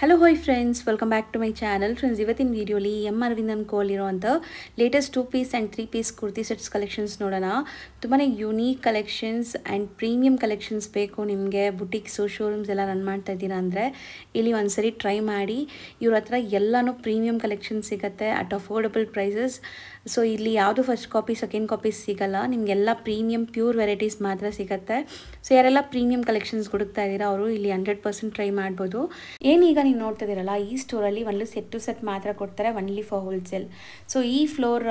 Hello hi friends, welcome back to my channel. Friends, ಇವತ್ತಿನ ವೀಡಿಯೋಲಿ M Aravind ಅನ್ಕೋಲಿರೋಂಥ latest 2 piece and 3 piece kurti sets collections ನೋಡೋಣ. ತುಂಬಾ unique collections and premium collections ಬೇಕು ನಿಮಗೆ. ಬುಟಿಕ್ಸು ಶೋರೂಮ್ಸ್ ಎಲ್ಲ ರನ್ ಮಾಡ್ತಾ ಇದ್ದೀರಾ ಅಂದರೆ ಇಲ್ಲಿ ಒಂದ್ಸರಿ ಟ್ರೈ ಮಾಡಿ. ಇವ್ರ ಹತ್ರ ಎಲ್ಲನೂ ಪ್ರೀಮಿಯಂ ಕಲೆಕ್ಷನ್ ಸಿಗುತ್ತೆ ಅಟ್ ಅಫೋರ್ಡಬಲ್ ಪ್ರೈಸಸ್. ಸೊ ಇಲ್ಲಿ ಯಾವುದು ಫಸ್ಟ್ ಕಾಪಿ ಸೆಕೆಂಡ್ ಕಾಪೀಸ್ ಸಿಗಲ್ಲ, ನಿಮಗೆಲ್ಲ ಪ್ರೀಮಿಯಂ ಪ್ಯೂರ್ ವೆರೈಟೀಸ್ ಮಾತ್ರ ಸಿಗುತ್ತೆ. ಸೊ ಯಾರೆಲ್ಲ ಪ್ರೀಮಿಯಂ ಕಲೆಕ್ಷನ್ಸ್ ಹುಡುಕ್ತಾ ಇದ್ದೀರಾ ಅವರು ಇಲ್ಲಿ 100% ಟ್ರೈ ಮಾಡ್ಬೋದು. ಏನೀಗ ನೀವು ನೋಡ್ತಾ ಇದ್ದೀರಲ್ಲ, ಈ ಸ್ಟೋರಲ್ಲಿ ಒಂದು ಸೆಟ್ ಟು ಸೆಟ್ ಮಾತ್ರ ಕೊಡ್ತಾರೆ, ಒನ್ಲಿ ಫಾರ್ ಹೋಲ್ಸೇಲ್. ಸೊ ಈ ಫ್ಲೋರ್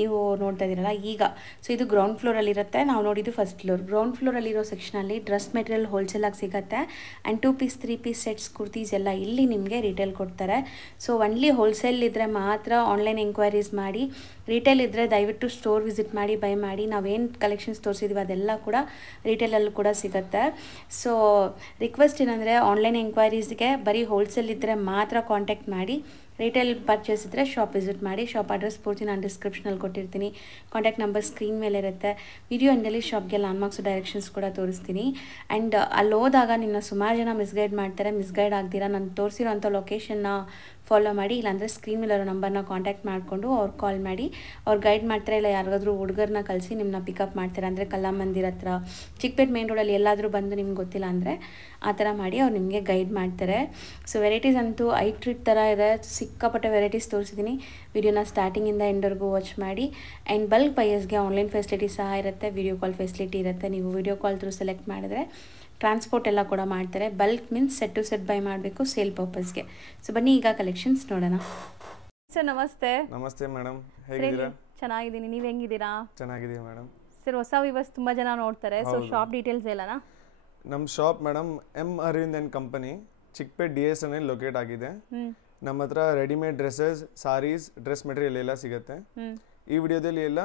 ನೀವು ನೋಡ್ತಾ ಇದ್ದೀರಲ್ಲ ಈಗ, ಸೊ ಇದು ಗ್ರೌಂಡ್ ಫ್ಲೋರಲ್ಲಿರುತ್ತೆ. ನಾವು ನೋಡಿದ್ದು ಫಸ್ಟ್ ಫ್ಲೋರ್. ಗ್ರೌಂಡ್ ಫ್ಲೋರಲ್ಲಿರೋ ಸೆಕ್ಷನಲ್ಲಿ ಡ್ರೆಸ್ ಮೆಟೀರಿಯಲ್ ಹೋಲ್ಸೇಲಾಗಿ ಸಿಗುತ್ತೆ. And 2 piece 3 piece sets kurtis ಎಲ್ಲ ಇಲ್ಲಿ ನಿಮಗೆ ರಿಟೇಲ್ ಕೊಡ್ತಾರೆ. ಸೊ ಒನ್ಲಿ ಹೋಲ್ಸೇಲ್ ಇದ್ದರೆ ಮಾತ್ರ ಆನ್ಲೈನ್ ಎಂಕ್ವೈರೀಸ್ ಮಾಡಿ. ರಿಟೇಲ್ ಇದ್ದರೆ ದಯವಿಟ್ಟು ಸ್ಟೋರ್ ವಿಸಿಟ್ ಮಾಡಿ ಬೈ ಮಾಡಿ. ನಾವೇನು ಕಲೆಕ್ಷನ್ಸ್ ತೋರಿಸಿದ್ವಿ ಅದೆಲ್ಲ ಕೂಡ ರಿಟೇಲಲ್ಲೂ ಕೂಡ ಸಿಗುತ್ತೆ. ಸೊ ರಿಕ್ವೆಸ್ಟ್ ಏನಂದರೆ ಆನ್ಲೈನ್ ಎಂಕ್ವೈರೀಸ್ಗೆ ಬರೀ ಹೋಲ್ಸೇಲ್ ಇದ್ದರೆ ಮಾತ್ರ ಕಾಂಟ್ಯಾಕ್ಟ್ ಮಾಡಿ. ರಿಟೇಲ್ ಪರ್ಚೇಸ್ ಇದ್ದರೆ ಶಾಪ್ ವಿಸಿಟ್ ಮಾಡಿ. ಶಾಪ್ ಅಡ್ರೆಸ್ ಪೂರ್ತಿ ನಾನು ಡಿಸ್ಕ್ರಿಪ್ಷನಲ್ಲಿ ಕೊಟ್ಟಿರ್ತೀನಿ. ಕಾಂಟ್ಯಾಕ್ಟ್ ನಂಬರ್ ಸ್ಕ್ರೀನ್ ಮೇಲೆ ಇರುತ್ತೆ. ವಿಡಿಯೋ ಎಂಡಲ್ಲಿ ಶಾಪ್ಗೆ ಲ್ಯಾಂಡ್ಮಾರ್ಕ್ಸ್ ಡೈರೆಕ್ಷನ್ಸ್ ಕೂಡ ತೋರಿಸ್ತೀನಿ. ಆ್ಯಂಡ್ ಅಲ್ಲಿ ಹೋದಾಗ ನಿನ್ನ ಸುಮಾರು ಜನ ಮಿಸ್ಗೈಡ್ ಮಾಡ್ತಾರೆ. ಮಿಸ್ಗೈಡ್ ಆಗ್ದಿರಾ ನಾನು ತೋರಿಸಿರೋಂಥ ಲೊಕೇಶನ್ನ ಫಾಲೋ ಮಾಡಿ, ಇಲ್ಲಾಂದರೆ ಸ್ಕ್ರೀನ್ ಮೇಲಿರೋ ನಂಬರ್ನ ಕಾಂಟ್ಯಾಕ್ಟ್ ಮಾಡಿಕೊಂಡು ಅವ್ರು ಕಾಲ್ ಮಾಡಿ. ಅವ್ರು ಗೈಡ್ ಮಾಡ್ತಾರೆ, ಇಲ್ಲ ಯಾರಿಗಾದ್ರೂ ಹುಡುಗರನ್ನ ಕಳಿಸಿ ನಿಮ್ಮನ್ನ ಪಿಕಪ್ ಮಾಡ್ತಾರೆ. ಅಂದರೆ ಕಲಾಮಂದಿರ ಹತ್ರ, ಚಿಕ್ಕಪೇಟೆ ಮೇನ್ ರೋಡಲ್ಲಿ ಎಲ್ಲಾದರೂ ಬಂದು ನಿಮ್ಗೆ ಗೊತ್ತಿಲ್ಲ ಅಂದರೆ ಆ ಥರ ಮಾಡಿ ಅವ್ರು ನಿಮಗೆ ಗೈಡ್ ಮಾಡ್ತಾರೆ. ಸೊ ವೆರೈಟೀಸ್ ಅಂತೂ ಐ ಟ್ರಿಪ್ ಥರ ಇದೆ. ಸಿಕ್ಕಾಪಟ್ಟೆ ವೆರೈಟೀಸ್ ತೋರಿಸಿದ್ದೀನಿ. ವಿಡಿಯೋನ ಸ್ಟಾರ್ಟಿಂಗಿಂದ ಎಂಡ್ವರೆಗೂ ವಾಚ್ ಮಾಡಿ. ಆ್ಯಂಡ್ ಬಲ್ಕ್ ಬೈಯರ್ಸ್ಗೆ ಆನ್ಲೈನ್ ಫೆಸಿಲಿಟಿ ಸಹ ಇರುತ್ತೆ, ವಿಡಿಯೋ ಕಾಲ್ ಫೆಸಿಲಿಟಿ ಇರುತ್ತೆ. ನೀವು ವಿಡಿಯೋ ಕಾಲ್ ಥ್ರೂ ಸೆಲೆಕ್ಟ್ ಮಾಡಿದ್ರೆ ಟ್ರಾನ್ಸ್ಪೋರ್ಟ್ ಎಲ್ಲ ಕೂಡ ಮಾಡ್ತಾರೆ. Bulk means set to set buy ಮಾಡಬೇಕು ಸೇಲ್ ಪರ್ಪಸ್ಗೆ. ಸೊ ಬನ್ನಿ ಈಗ ಕಲೆಕ್ಷನ್ಸ್ ನೋಡೋಣ. ಸರ್ ನಮಸ್ತೆ. ನಮಸ್ತೆ ಮೇಡಮ್, ಹೇಗಿದ್ದೀರಾ? ಚೆನ್ನಾಗಿದ್ದೀನಿ, ನೀವು ಹೆಂಗಿದ್ದೀರಾ? ಚೆನ್ನಾಗಿದ್ದೀವಿ ಮೇಡಮ್. ಸರ್ ಹೊಸ ವ್ಯೂವರ್ಸ್ ತುಂಬ ಜನ ನೋಡ್ತಾರೆ, ಸೊ ಶಾಪ್ ಡೀಟೇಲ್ಸ್ ಹೇಳೋಣ. ನಮ್ಮ shop madam M Arvind and company, Chickpete DS ನಲ್ಲಿ ಲೊಕೇಟ್ ಆಗಿದೆ. ನಮ್ಮ ಹತ್ರ readymade dresses, saris, dress material ಎಲ್ಲ ಸಿಗುತ್ತೆ. ಈ ವಿಡಿಯೋದಲ್ಲಿ ಎಲ್ಲ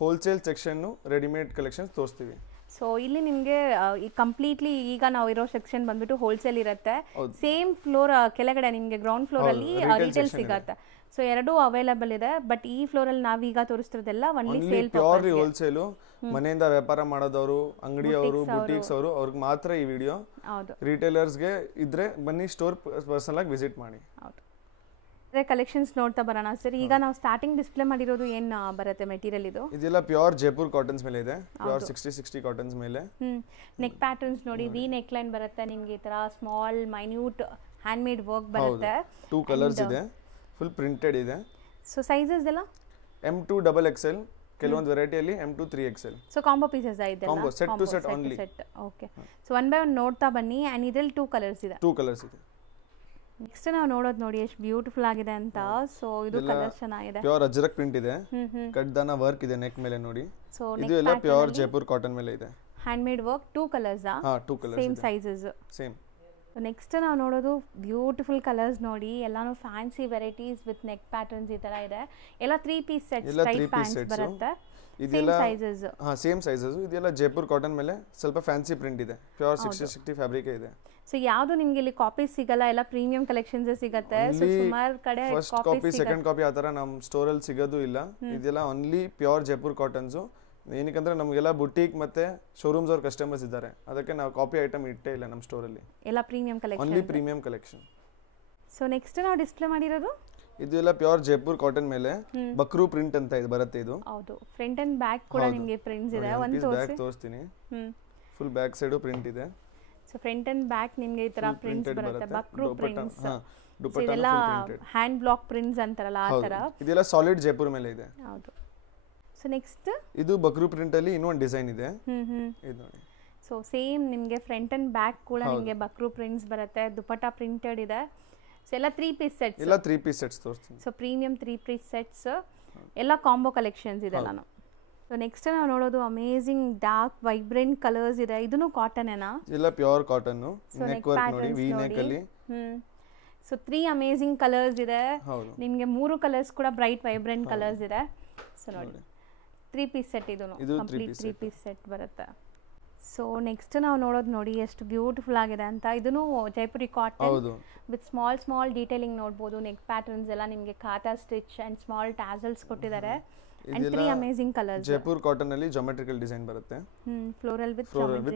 ಹೋಲ್ಸೇಲ್ ಸೆಕ್ಷನ್ನು ರೆಡಿಮೇಡ್ ಕಲೆಕ್ಷನ್ಸ್ ತೋರಿಸ್ತೀವಿ. ಸೊ ಇಲ್ಲಿ ನಿಮಗೆ ಕಂಪ್ಲೀಟ್ಲಿ ಈಗ ನಾವು ಇರೋ ಸೆಕ್ಷನ್ ಬಂದ್ಬಿಟ್ಟು ಹೋಲ್ಸೇಲ್ ಇರುತ್ತೆ. ಸೇಮ್ ಫ್ಲೋರ್ ಕೆಳಗಡೆ ನಿಮಗೆ ಗ್ರೌಂಡ್ ಫ್ಲೋರ್ ಅಲ್ಲಿ ರಿಟೇಲ್ ಸಿಗುತ್ತೆ. ಸೊ ಎರಡೂ ಅವೈಲೇಬಲ್ ಇದೆ. ಬಟ್ ಈ ಫ್ಲೋರ್ ಅಲ್ಲಿ ನಾವೀಗ ತೋರಿಸ್ತಿರೋದೆಲ್ಲ ಒನ್ಲಿ ಸೇಲ್ ಪ್ಯೂರ್ಲಿ ಹೋಲ್ಸೇಲ್. ಮನೆಯಿಂದ ವ್ಯಾಪಾರ ಮಾಡೋದವರು, ಅಂಗಡಿಯವರು, ಬುಟೀಕ್ಸ್ ಅವರು, ಅವ್ರಿಗೆ ಮಾತ್ರ ಈ ವಿಡಿಯೋ. ರಿಟೇಲರ್ಸ್ಗೆ ಇದ್ರೆ ಬನ್ನಿ ಸ್ಟೋರ್ ಪರ್ಸನಲ್ ಆಗಿ ವಿಸಿಟ್ ಮಾಡಿ. ಕಲೆಕ್ಷನ್ಸ್ ನೋಡ್ತಾ ಬರೋಣ ಸರ್. ಈಗ ನಾವು ಸ್ಟಾರ್ಟಿಂಗ್ ಡಿಸ್ಪ್ಲೇ ಮಾಡಿರೋದು ಏನ್ ಬರುತ್ತೆ ಮೆಟೀರಿಯಲ್? ಇದೆಲ್ಲ ಪ್ಯೂರ್ ಜೈಪುರ್ ಕಾಟನ್ಸ್ ಮೇಲೆ ಇದೆ. ಪ್ಯೂರ್ 60 ಕಾಟನ್ಸ್ ಮೇಲೆ. ನೆಕ್ ಪ್ಯಾಟರ್ನ್ಸ್ ನೋಡಿ, ವಿ ನೆಕ್ ಲೈನ್ ಬರುತ್ತೆ ನಿಮ್ಗೆ. ಈ ತರ small minute hand made work ಬರುತ್ತೆ. 2 ಕಲರ್ಸ್ ಇದೆ, ಫುಲ್ ಪ್ರಿಂಟೆಡ್ ಇದೆ. ಸೊ ಸೈಜಸ್ ಎಲ್ಲ M2 XXL, ಕೆಲವೊಂದು ವೆರೈಟಿಯಲ್ಲಿ M2 3XL. So combo pieces ಇದೆ, combo set to set only. Okay. So one by one ನೋಡ್ತಾ ಬನ್ನಿ. ಅಂಡ್ ಇದರಲ್ಲಿ 2 ಕಲರ್ಸ್ ಇದೆ. 2 ಕಲರ್ಸ್ ಇದೆ. ನೆಕ್ಸ್ಟ್ ನಾವು ನೋಡೋದು ನೋಡಿ ಎಷ್ಟು ಬ್ಯೂಟಿಫುಲ್ ಆಗಿದೆ ಅಂತ. ಸೊ ಇದು ಕಲರ್ ಚೆನ್ನಾಗಿದೆ. ಪ್ಯೂರ್ ಅಜ್ರಕ್ ಪ್ರಿಂಟ್ ಇದೆ, ಕಡ್ದಾನ ವರ್ಕ್ ಇದೆ ನೆಕ್ ಮೇಲೆ ನೋಡಿ. ಸೊ ಇದು ಎಲ್ಲ ಪ್ಯೂರ್ ಜೈಪುರ್ ಕಾಟನ್ ಮೇಲೆ ಇದೆ. Hand made work. 2 colours. 2 colours same sizes. Same. Next ನಾವು ನೋಡೋದು ಬ್ಯೂಟಿಫುಲ್ ಕಲರ್ಸ್ ನೋಡಿ. ಎಲ್ಲಾನು fancy varieties with neck patterns ಈ ತರ ಇದೆ. ಎಲ್ಲ 3 ಪೀಸ್ ಸೆಟ್ಸ್ ಟೈಪ್ ಪ್ಯಾಂಟ್ಸ್ ಬರುತ್ತೆ. ಇದೆಲ್ಲ ಸೇಮ್ ಸೈಜಸ್. ಇದೆಲ್ಲ ಜೈಪುರ್ ಕಾಟನ್ ಮೇಲೆ ಸ್ವಲ್ಪ ಫ್ಯಾನ್ಸಿ ಪ್ರಿಂಟ್ ಇದೆ. ಪ್ಯೂರ್ 60 ಫ್ಯಾಬ್ರಿಕ್ ಇದೆ. ಸೊ ಯಾವುದು ನಿಮಗೆ ಇಲ್ಲಿ ಕಾಪೀಸ್ ಸಿಗಲ್ಲ, ಎಲ್ಲ ಪ್ರೀಮಿಯಂ ಕಲೆಕ್ಷನ್ಸ್ ಸಿಗುತ್ತೆ. ಸೊ ಸುಮಾರು ಕಡೆ ಫಸ್ಟ್ ಕಾಪಿ ಸೆಕೆಂಡ್ ಕಾಪಿ ಆ ತರ ನಮ್ಮ ಸ್ಟೋರ್ ಅಲ್ಲಿ ಸಿಗೋದು ಇಲ್ಲ. ಇದೆಲ್ಲ ಓನ್ಲಿ ಪ್ಯೂರ್ ಜೈಪುರ್ ಕಾಟನ್ಸ್. ಏನಕ್ಕಂದ್ರೆ ನಮಗೆಲ್ಲ ಬುಟೀಕ್ ಮತ್ತೆ ಶೋರೂಮ್ಸ್ ಅವ್ರ ಕಸ್ಟಮರ್ಸ್ ಇದ್ದಾರೆ, ಅದಕ್ಕೆ ನಾವು ಕಾಪಿ ಐಟಮ್ ಇಟ್ಟೇ ಇಲ್ಲ ನಮ್ಮ ಸ್ಟೋರ್ ಅಲ್ಲಿ. ಎಲ್ಲ premium collection, only premium collection. So next ನಾವು ಡಿಸ್ಪ್ಲೇ ಮಾಡಿರೋದು ಇದೆಲ್ಲ ಪ್ಯೂರ್ ಜೈಪುರ್ ಕಾಟನ್ ಮೇಲೆ ಬಕ್ರೂ ಪ್ರಿಂಟ್ ಅಂತ ಇದು ಬರುತ್ತೆ. ಇದು ಹೌದು, ಫ್ರಂಟ್ ಅಂಡ್ ಬ್ಯಾಕ್ ಕೂಡ ನಿಮಗೆ ಪ್ರಿಂಟ್ಸ್ ಇದೆ. ಒಂದು ಬ್ಯಾಕ್ ತೋರಿಸ್ತೀನಿ. ಫುಲ್ ಬ್ಯಾಕ್ ಸೈಡ್ ಪ್ರಿಂಟ್ ಇದೆ. ಸೊ ಫ್ರಂಟ್ ಅಂಡ್ ಬ್ಯಾಕ್ ನಿಮಗೆ ಈ ತರ ಪ್ರಿಂಟ್ಸ್ ಬರುತ್ತೆ, ಬಕ್ರೂ ಪ್ರಿಂಟ್ಸ್. ಇದೆಲ್ಲ ಹ್ಯಾಂಡ್ ಬ್ಲಾಕ್ ಪ್ರಿಂಟ್ಸ್ ಅಂತಾರಲ್ಲ ಆ ತರ. ಇದೆಲ್ಲ ಸಾಲಿಡ್ ಜೈಪುರ್ ಮೇಲೆ ಇದೆ. ಹೌದು. ಸೊ ನೆಕ್ಸ್ಟ್ ಇದು ಬಕ್ರೂ ಪ್ರಿಂಟ್ ಅಲ್ಲಿ ಇನ್ನೊಂದು ಡಿಸೈನ್ ಇದೆ. ಇದು ನೋಡಿ. ಸೊ ಸೇಮ್ ನಿಮಗೆ ಫ್ರಂಟ್ ಅಂಡ್ ಬ್ಯಾಕ್ ಕೂಡ ನಿಮಗೆ ಬಕ್ರೂ ಪ್ರಿಂಟ್ಸ್ ಬರುತ್ತೆ. ದುಪಟ್ಟಾ ಪ್ರಿಂಟೆಡ್ ಇದೆ. ಸೊ ಎಲ್ಲ 3 ಪೀಸ್ ಸೆಟ್ಸ್. ಎಲ್ಲ 3 ಪೀಸ್ ಸೆಟ್ಸ್ ತೋರಿಸ್ತೀನಿ. ಸೊ ಪ್ರೀಮಿಯಂ 3 ಪೀಸ್ ಸೆಟ್ಸ್ ಎಲ್ಲ ಕಾಂಬೋ ಕಲೆಕ್ಷನ್ಸ್ ಇದೆ ಎಲ್ಲಾನು. ಸೊ ನೆಕ್ಸ್ಟ್ ನಾವು ನೋಡೋದು ಅಮೇಜಿಂಗ್ ಡಾರ್ಕ್ ವೈಬ್ರೆಂಟ್ ಕಲರ್ಸ್ ಇದೆ. ಇದನ್ನು ಕಾಟನ್ ಏನಾ? ಇಲ್ಲ ಪ್ಯೂರ್ ಕಾಟನ್. ನೆಕ್ ವರ್ಕ್ ನೋಡಿ, ವಿ ನೆಕ್ ಅಲ್ಲಿ. ಸೊ 3 ಅಮೇಜಿಂಗ್ ಕಲರ್ಸ್ ಇದೆ ನಿಮಗೆ. 3 ಕಲರ್ಸ್ ಕೂಡ ಬ್ರೈಟ್ ವೈಬ್ರೆಂಟ್ ಕಲರ್ಸ್ ಇದೆ. ಸೊ ನೋಡಿ 3 ಪೀಸ್ ಸೆಟ್. ಇದು ಕಂಪ್ಲೀಟ್ 3 ಪೀಸ್ ಸೆಟ್ ಬರುತ್ತೆ. ಸೊ ನೆಕ್ಸ್ಟ್ ನಾವು ನೋಡೋದು ನೋಡಿ ಎಷ್ಟು ಬ್ಯೂಟಿಫುಲ್ ಆಗಿದೆ ಅಂತ. ಇದನ್ನು Jaipuri cotton with small detailing ನೋಡ್ಬೋದು. ನೆಕ್ ಪ್ಯಾಟರ್ನ್ಸ್ ಎಲ್ಲ ನಿಮಗೆ ಖಾತಾ ಸ್ಟಿಚ್ ಅಂಡ್ ಸ್ಮಾಲ್ ಟ್ಯಾಸಲ್ಸ್ ಕೊಟ್ಟಿದ್ದಾರೆ. And 3 amazing colours. Jaipur cotton ಅಲ್ಲಿ ಜಾಮೆಟ್ರಿಕಲ್ ಡಿಸೈನ್ ಬರುತ್ತೆ. ಫ್ಲೋರಲ್ ವಿತ್